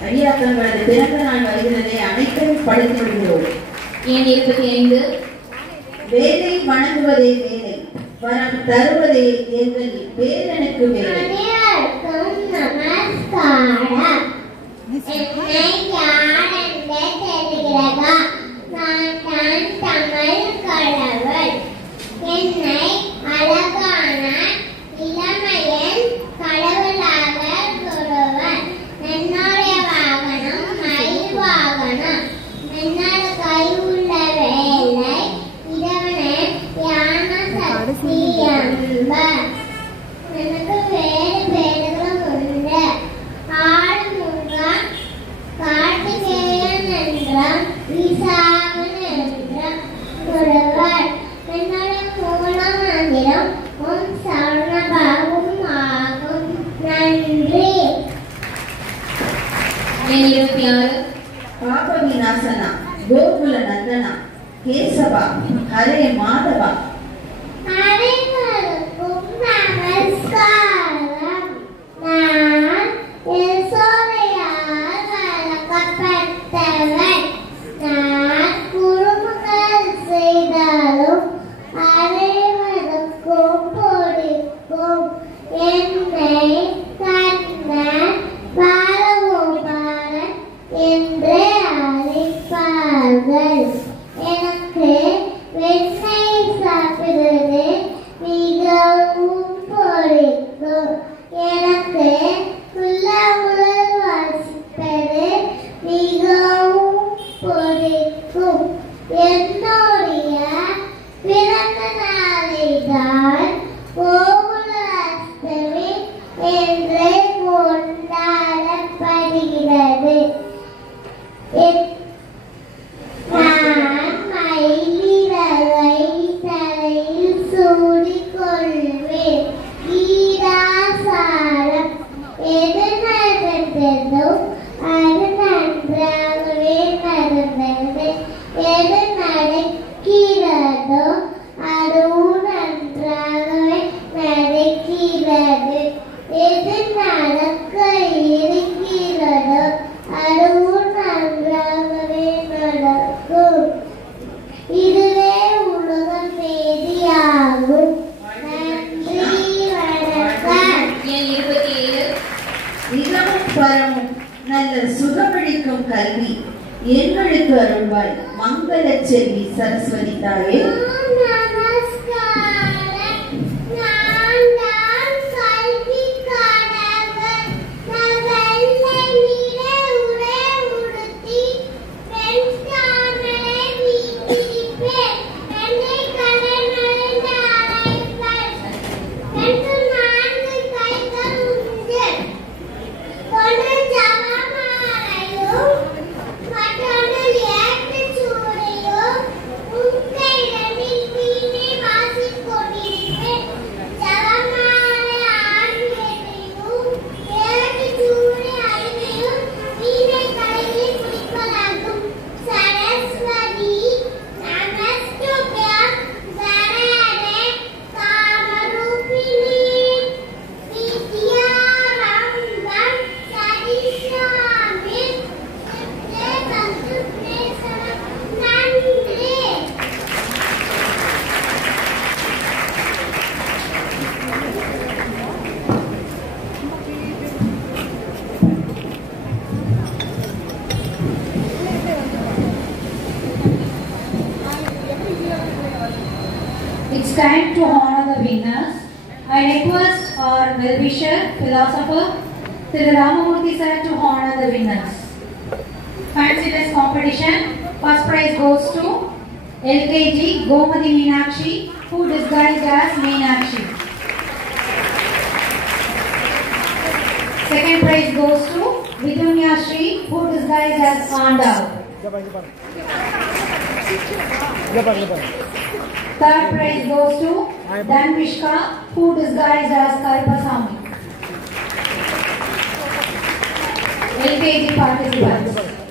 ஐயா தங்களது பிறந்த நாள் வருகிறதை அனைத்தையும் படித்து விடுகிறோம். எண் 25. வேலை வணங்குவதே வேலை, வரம் தருவதே எங்கள் பேரனுக்கு வேலை. நமஸ்காரம். என்னை யார் என்று தெரிகிறதா? நான் தான் தமிழ் கடவுள். என்னை அழகான இளமையின் கடவுளாக கூறுவர். என்னுடைய வாகனம் மயில் வாகனம். என்னோட கை உள்ள வேலை இதவனே யான சக்தி அம்ப. எனக்கு வேறு பேர்களும் உண்டு. ஆறுமுகம், கார்த்திகேயன் என்றான், விசாகன் என்றான் ஒருவர். என்னோட மூல மந்திரம் ஓம் சரணபாகும் ஆகும். நன்றி. எண் 26. பாப விநாசனா, கோகுல நந்தனா, கேசவா, ஹரே மாதவா. அனைவருக்கும் நமஸ்காரம். நான் யசோதையால் வளர்க்கப்பட்டவன். நான் குறும்புகள் செய்தாலும் அனைவருக்கும் பிடிக்கும். என்னை கண்ணன் பாலகோபாலன் என்று அழைப்பார்கள். எனக்கு வெண்ணெய் சாப்பிடுவது மிகவும் பிடிக்கும். எனக்கு உலர் வாசிப்பது மிகவும் பிடிக்கும். என்னுடைய பிறந்த நாளை தான் கோகுலாஷ்டமி என்று கொண்டாடப்படுகிறது. நான் மயிலிறகை தலையில் சூடிக்கொள்வேன். கீதாசாரம். எது நடந்ததோ அது நன்றாகவே நடந்தது. எது நடக்கிறதோ அதுவும் நன்றாகவே நடக்கிறது. எது நடக்க இருக்கிறதோ அதுவும் நன்றாகவே நடக்கும். இதுவே உலக மேதியாகும். நன்றி, வணக்கம். எண் 27. மிகவும் பரமும் நல்ல சுகமளிக்கும் கல்வி எங்களுக்கு அருள்வாய் மங்கள செல்வி சரஸ்வதி தாயே. நமஸ்காரம். நான் தான் கல்வி கடவுள். நான் வெள்ளை நிற உடை உடுத்தி பெண் ஸ்டாண்டர்டை வீட்டிருப்பேன். என்னை கடனடைந்து அழைப்பர். எனக்கு 4 கைகள் உண்டு. ஒன்று ஜபமாலையும் மற்றொன்று ஏட்டுச்சூடையும். உன் கைகளில் stand to honor the winners. I request our well-wisher, philosopher, Thiru Ramamurthy sir to honor the winners. Fancy dress competition. First prize goes to LKG Gomadi Meenakshi, who disguised as Meenakshi. Second prize goes to Vidunya Shri, who disguised as Andav. Third prize goes to Danvishka, who disguised as Karpasamy. LKG participants.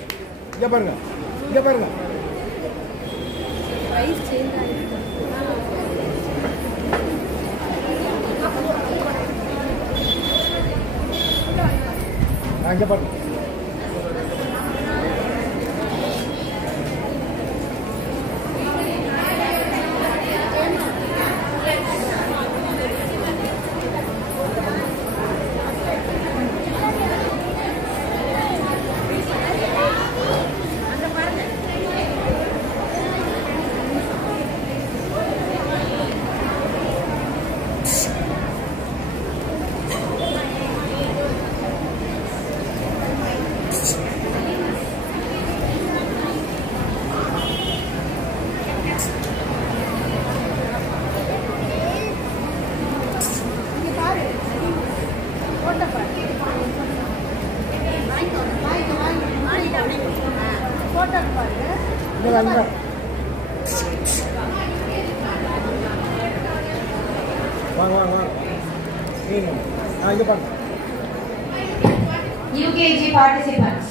UKG participants.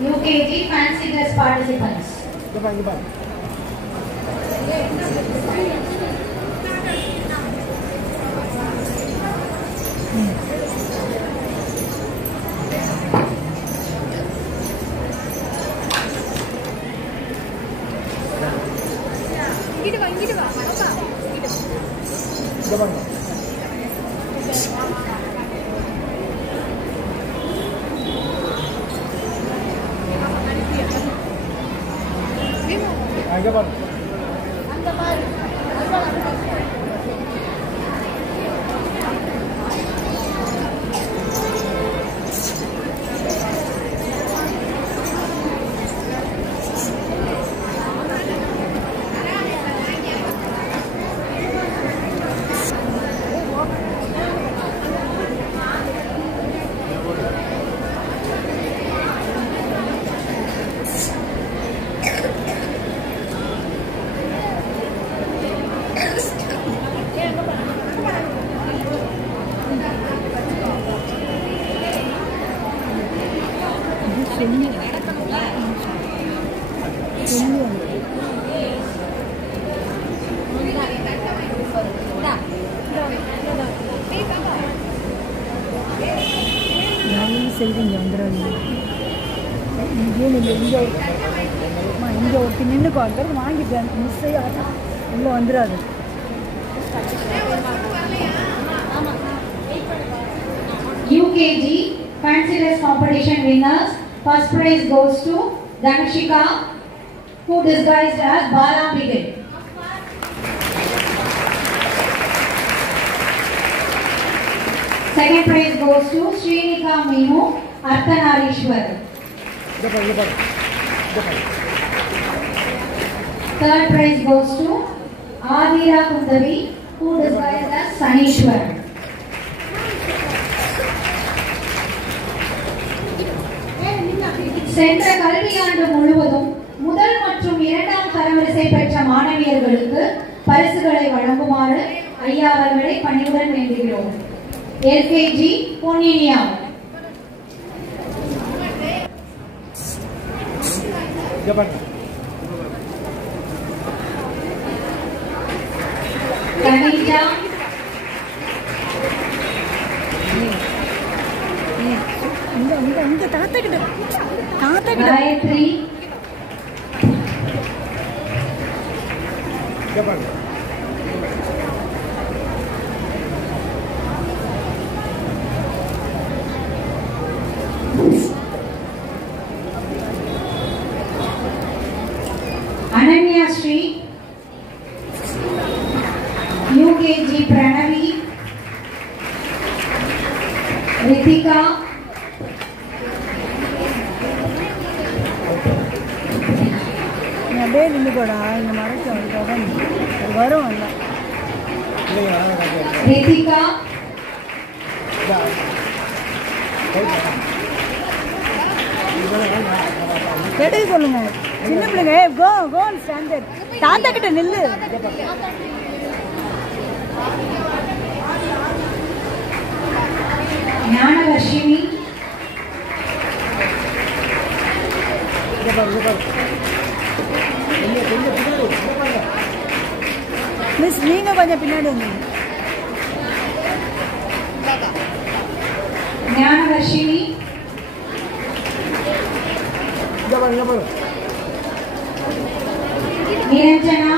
UKG fancy dress participants. UKG fancy dress competition winners. First prize goes to Danvishka, who disguised as Balambike. Second prize goes to Srinika Meenu, Arthanarishwar. Third prize goes to Adira Kundavi, who disguised as Sanishwar. சென்ற கல்வியாண்டு முழுவதும் முதல் மற்றும் இரண்டாம் தரவரிசை பெற்ற மாணவியர்களுக்கு பரிசுகளை வழங்குமாறு ஐயா அவர்களை பணிவுடன் வேண்டுகிறோம். LKG பொன்னினியா. கனிஜா. காயத்ரி. Ananya Sri. அப்படியே நின்று போடா இந்த மரத்தை வரும் இல்லை ரித்திகா எடுக்க சொல்லுங்க சின்ன பிள்ளைங்க கோ ஸ்டாண்டர்ட் தாத்தா கிட்ட நில்லு ஞானலட்சுமி மிஸ் நீங்க கொஞ்சம் பின்னாடி வந்தீங்க Gnanalakshmi Niranjana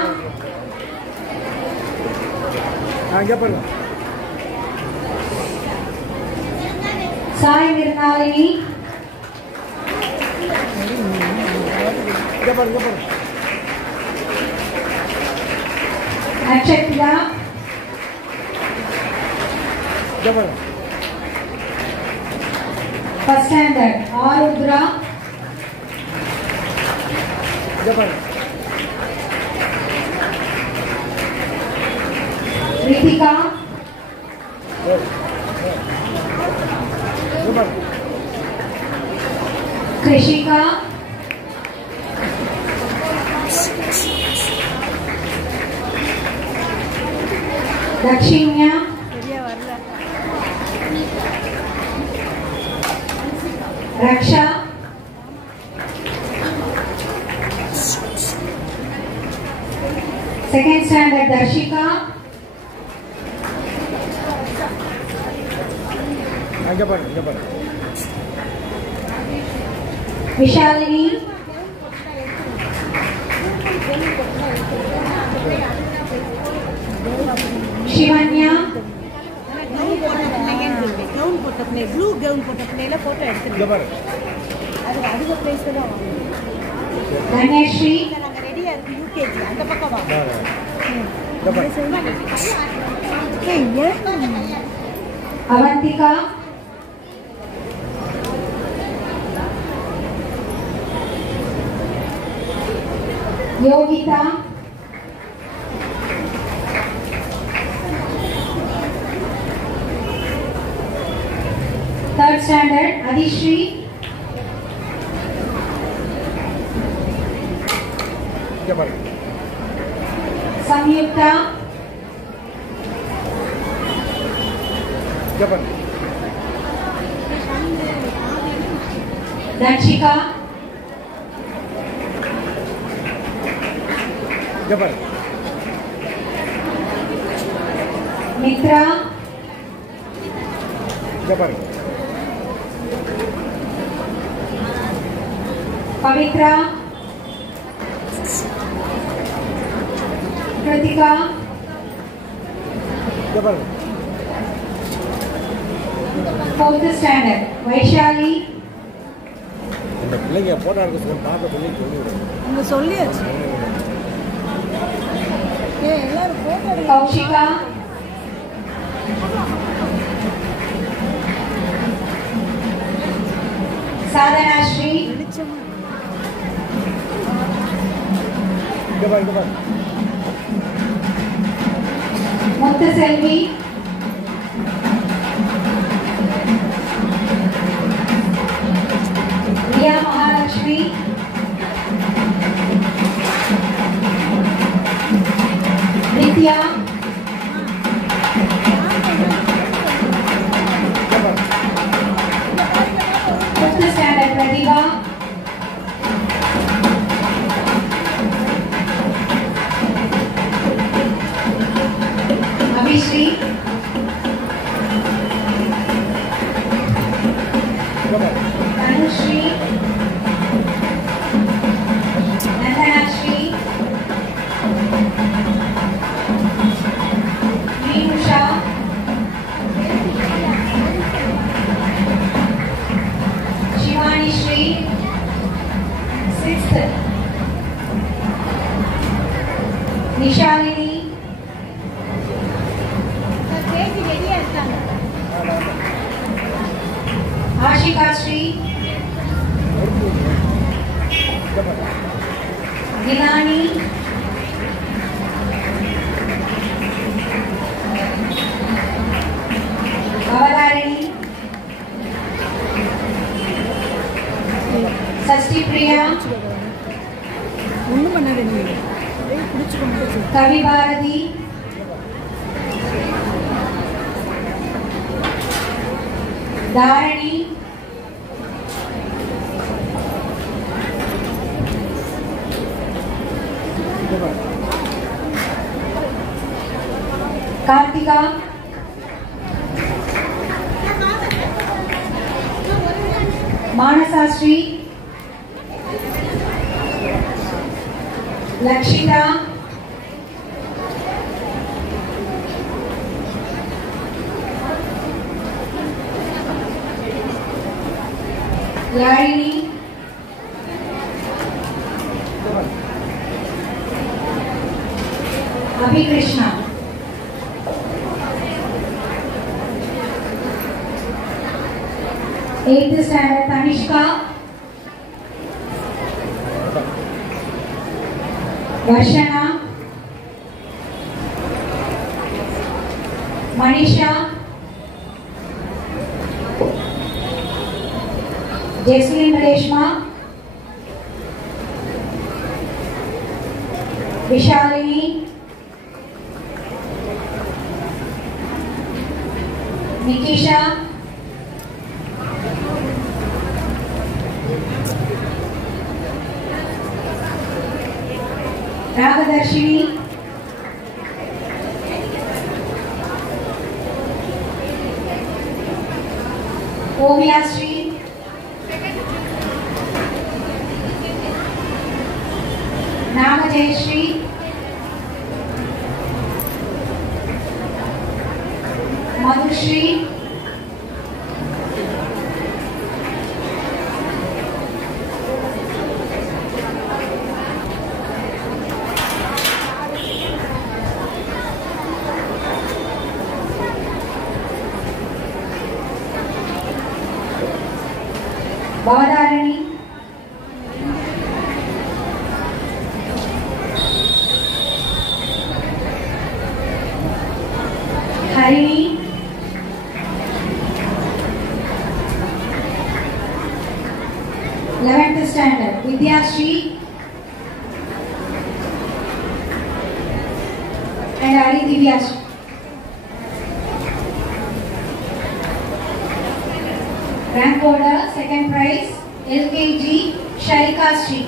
Sai Nirmalini Nakshatra first standard Arudhra Rithika Krishika Dakshinya Raksha second standard Dharshika Vishalini Sivanya gown போட்ட பிள்ளை ப்ளூ கவுன் போட்ட பிள்ளையில போட்டோ எடுத்துருக்கோம் அதுக்கு பிளேஸ் தான் தன்யஸ்ரீ நாங்க ரெடியா இருக்கு யூகேஜி அந்த பக்கம் வாங்க Avantika Yogita third standard Adishri Samyukta Danshika Mitra Pavitra Kritika fourth standard Vaishali இந்த பிள்ளைங்க போட்டோ எடுக்க சொல்லி பார்க்க சொல்லி உங்க சொல்லியாச்சு எல்லாரும் போட்டோ எடுக்க Kaushika Sadhana Shri Muthuselvi Riya Mahalakshmi Nitya fifth standard Pratibha Abhishri Anushri Nandanashri Vinusha Shivani Shri sixth Nishalini ரெடியா இருக்காங்க Ashika Shri Gilani, Bavadarini, Sasti Priya, Kavi Bharati, Dharani, Kartika, Manasastri, Lakshita, Larini, Abhi Krishna, 8th standard Tanishka, Varshana, Manisha, Jesslyn Reshma, Vishalini, Nikisha, Ragadarshini, Ovyasri, Namajayasri, Madhushri, Bavadarini, Harini, 11th standard Vidyashri and Ari Divyashri. Rank order, second prize, LKG Sharika Sri.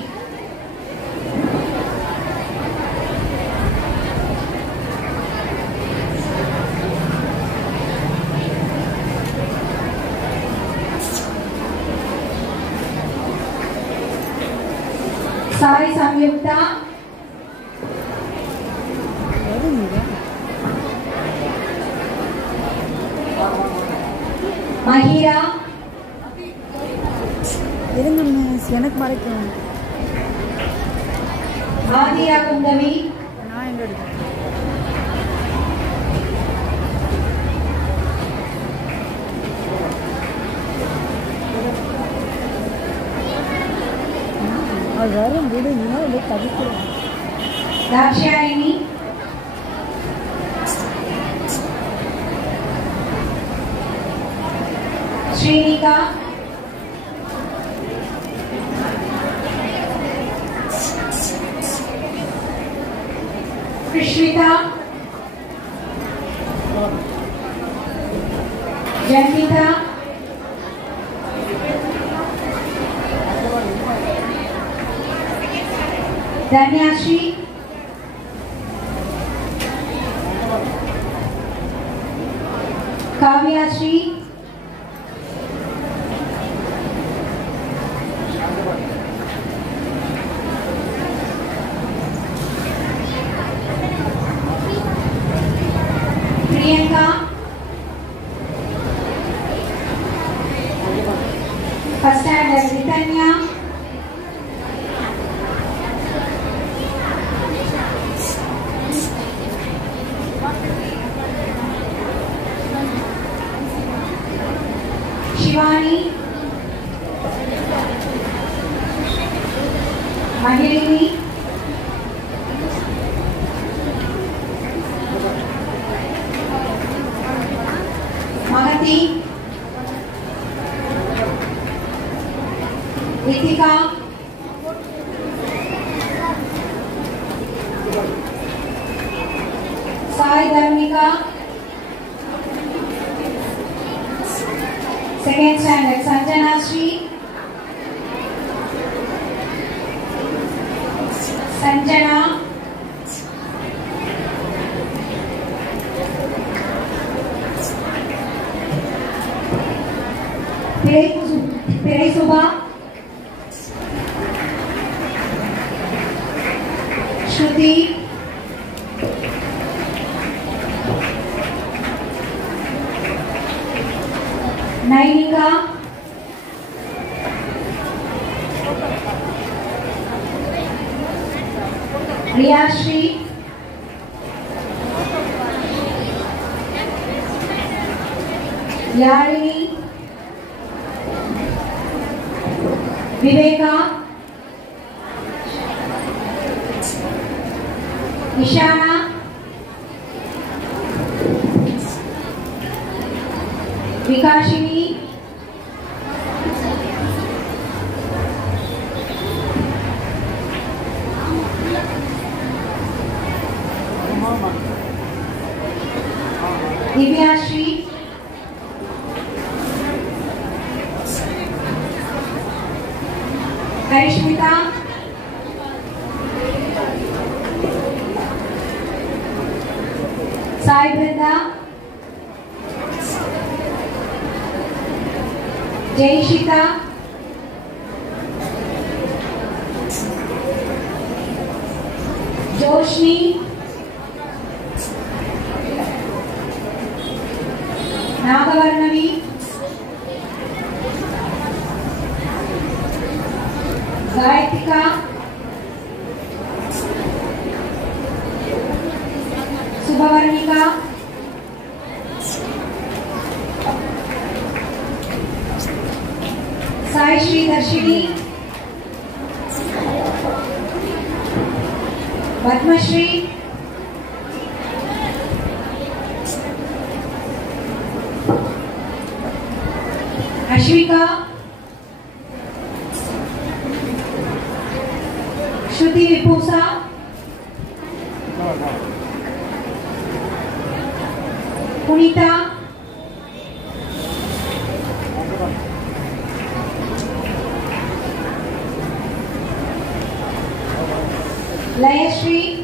Sai Samyukta, Mahira, எனக்கு மறைக்கும் Adira Kundavi, நான் எங்க எடுத்தேன் அது வரும் விடுங்கன்னா இதை தவிர்க்கிறேன் Dakshayani, Srinika, Krishmita, Janita, Danyashri, Kavyashri, Priyanka, first standard Ritanya, Shivani, Mahilini, Ritika, Sai Dharmika, second standard Sanjana Sri, Sanjana, Pirai Subha, Shruti, Nainika, Riyashri, Yarini, Viveka, Ishana, Vikashini, Divyashri, Karishmita, Sai Brinda, Jayshita, Joshni, Nagavarnavi, Gayattika, Subhavarnika, Sai Shri Darshini, Padmashri, Ashwika, Shruti Vipusa, Punita, Layashri,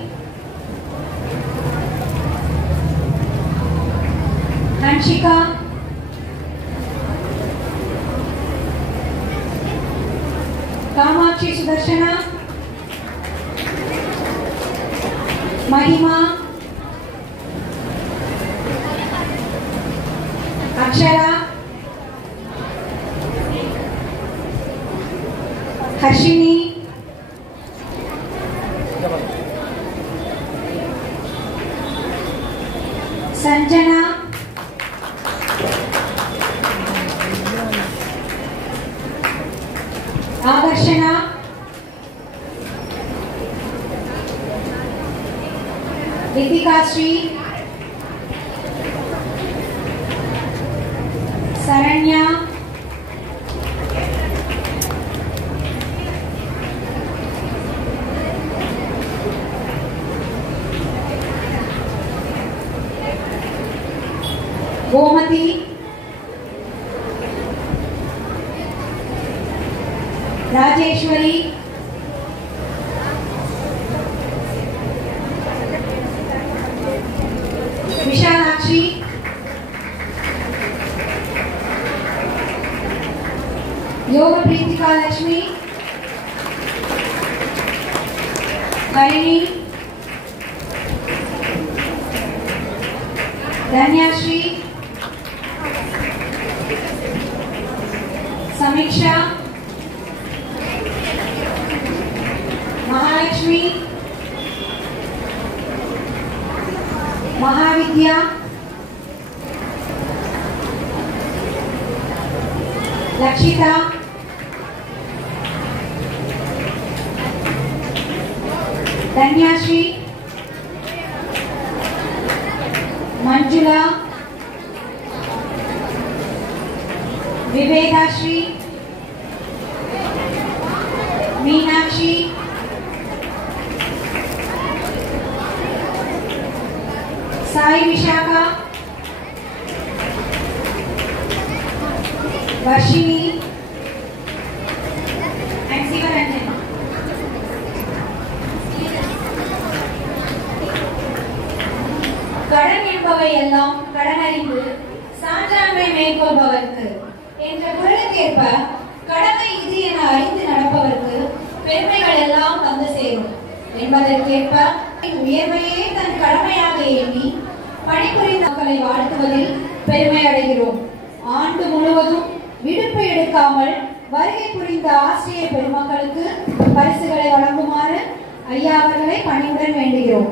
Hanshika, Kamakshi Sudarshana, Mahima, Akshara, Harshini, Sanjana, Adarshana, Ritika Sri, Saranya, Gomati, Rajeshwari, Vishalakshi, Yoga Pritika Lakshmi, Harini, Dhanyashri, Samiksha, Mahalakshmi, Mahavidya, Lakshita, Dhanyashri, Manjula, Vivedashri, Vishaka, Varshini, and Sivaranjana. கடன் என்பவை எல்லாம் கடனறிந்து சான்றாண்மை மேற்கொள்பவர்க்கு என்ற குரலுக்கேற்ப கடமை இது என அறிந்து நடப்பவர்க்கு பெருமைகள் எல்லாம் வந்து சேரும் என்பதற்கேற்ப உயர்மையே தன் கடமையாக எண்ணி பணிபுரிந்த மக்களை வாழ்த்துவதில் பெருமை அடைகிறோம். ஆண்டு முழுவதும் விடுப்பு எடுக்காமல் வருகை புரிந்த ஆசிரியர் பெருமக்களுக்கு பரிசுகளை வழங்குமாறு ஐயா அவர்களை பணிவுடன் வேண்டுகிறோம்.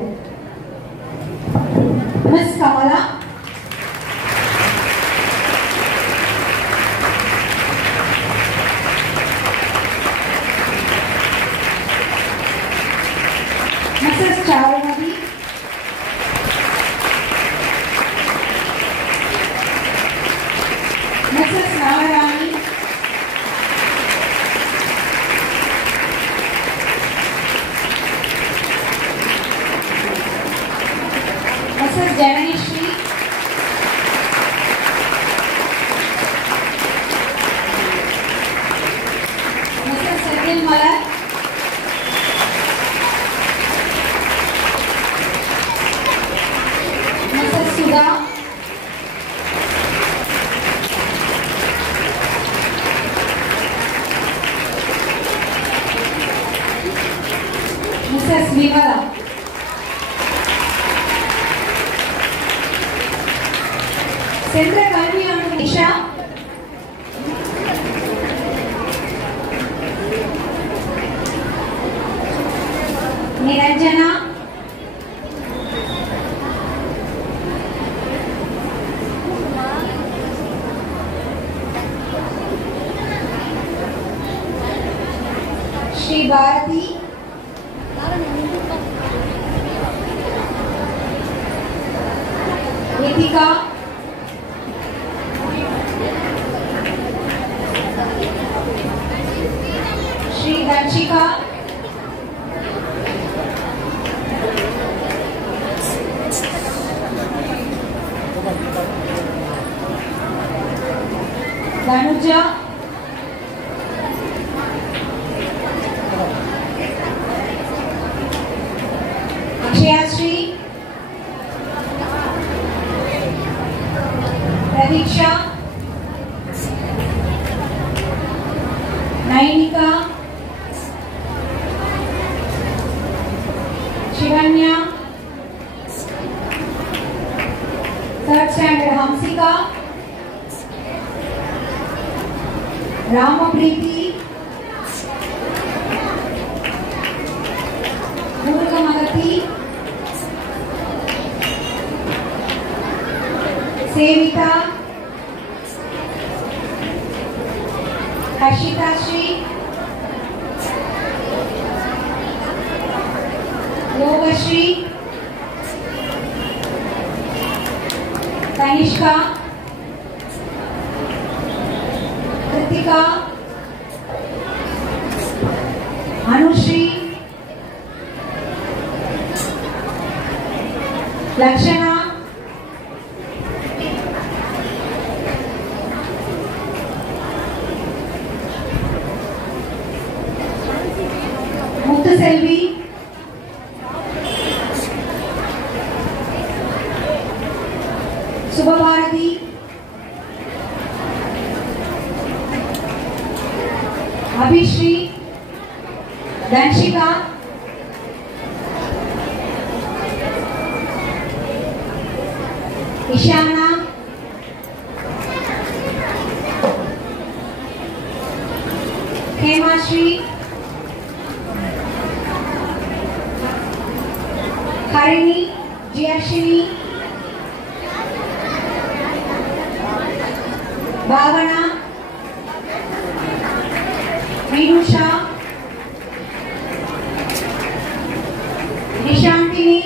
Miss Kamala, Mrs Charumathi, Mrs Nagarani, Mrs Jananisri, Mrs Senthil Malar, Mrs Sudha, Mrs Vimala, சென்ற கல்வியாண்டு Nisha, Niranjana, Sri Bharathi, Rithika, Sri Danshika, Dhanuja, Akshayasri, Pratiksha, Nainika, Shivanya, third standard Hansika, Rampreethi, Durgamgati, Sevitha, Harshitha Sri, Yogasri, Tanishka, Krithika, Anusri, Lakshana, Muthuselvi, Subhabharathi, Abhisri, Danshika, Eeshana, Hemasri, Harini, Jayasri, Bhavana, Meenusha, Nishanthini,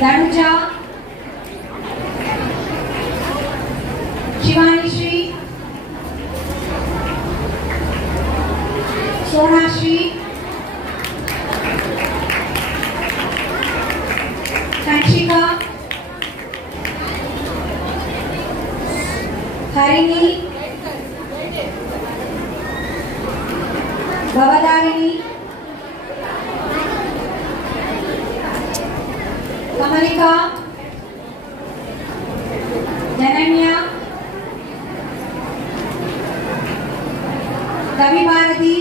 Dhanuja, Shivanisri, Sonasri, Harini, Bhavatharini, Kamalika, Jananya, Kavibharathi,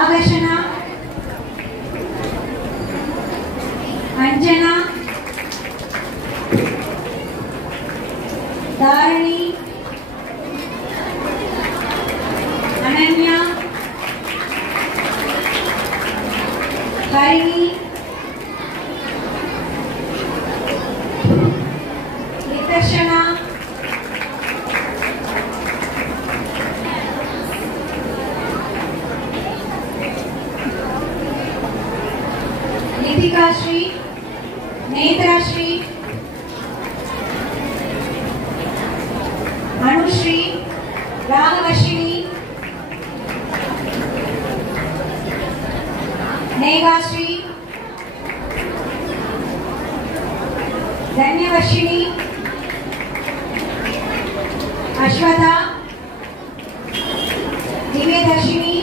Aakarshana, Anjana, Dharani, Ananya, Harini, Nitharshana, Nithikasri, Nethrasri, Anusri, Ragavarshini, Nehasri, Dhanyavarshini, Ashwatha, Divyadharshini,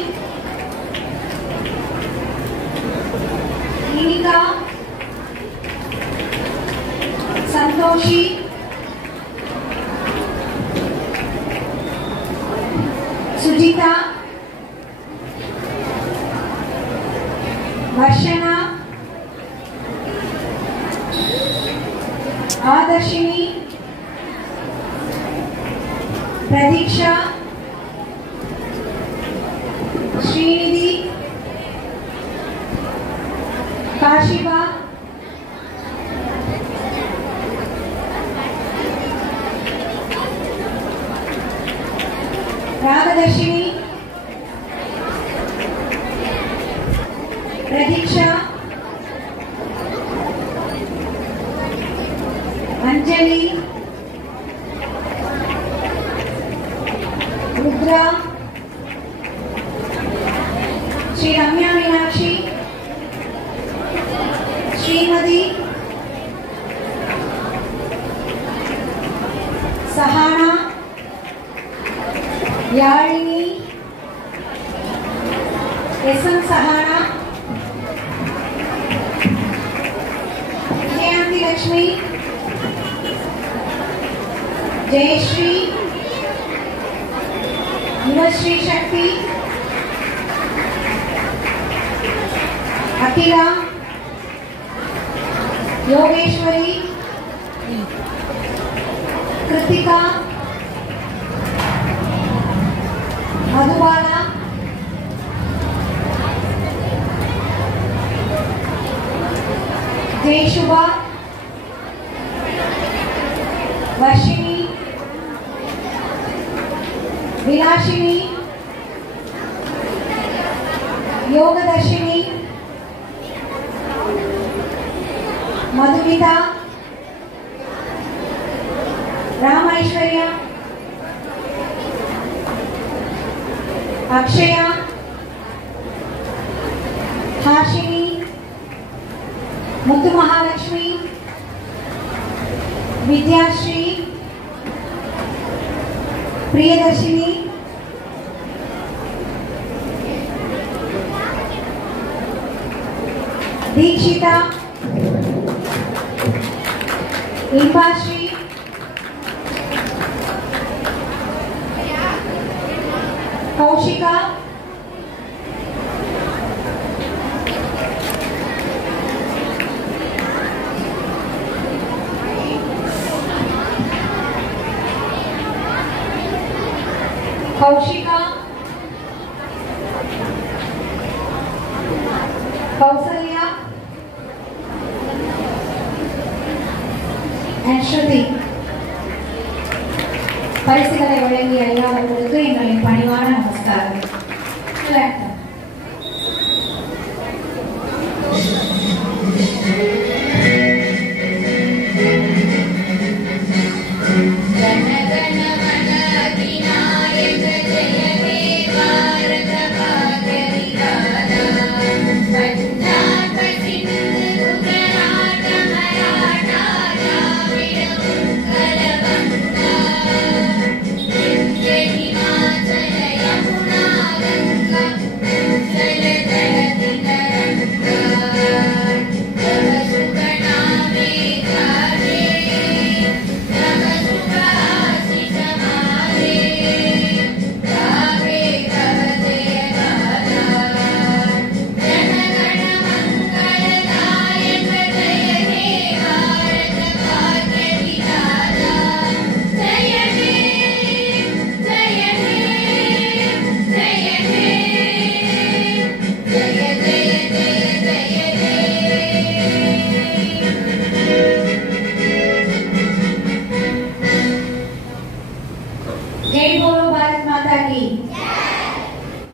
Inika, Santhoshi, Sujitha, Varshana, Aadharshini, Pratheeksha, Srinidhi, Kashifa, Ragadharshini, Pratheeksha, Anjali, Rudra, Sri Ramya Meenakshi, Srimathi, Sahana, Yazhini, S M Sahana, Jayanthi Lakshmi, Jayasri, Yuvasri Sakthi, Akila, Yogeswari, Kiruthika, Madhubala, Jayasubha, Varshini, Vilashini, Yogadharshini, Madhumitha, Ramaishwarya, Akshaya, Hashini, Muthu Mahalakshmi, Vidyasri, Priyadharshini, Dheekshitha, Imbasri, Kowshika, Kowshika, Kowsalya and Sruthi. பரிசுகளை வழங்கிய எல்லாவர்களுக்கு எங்களின் பணிவான நமஸ்காரம். Thank you.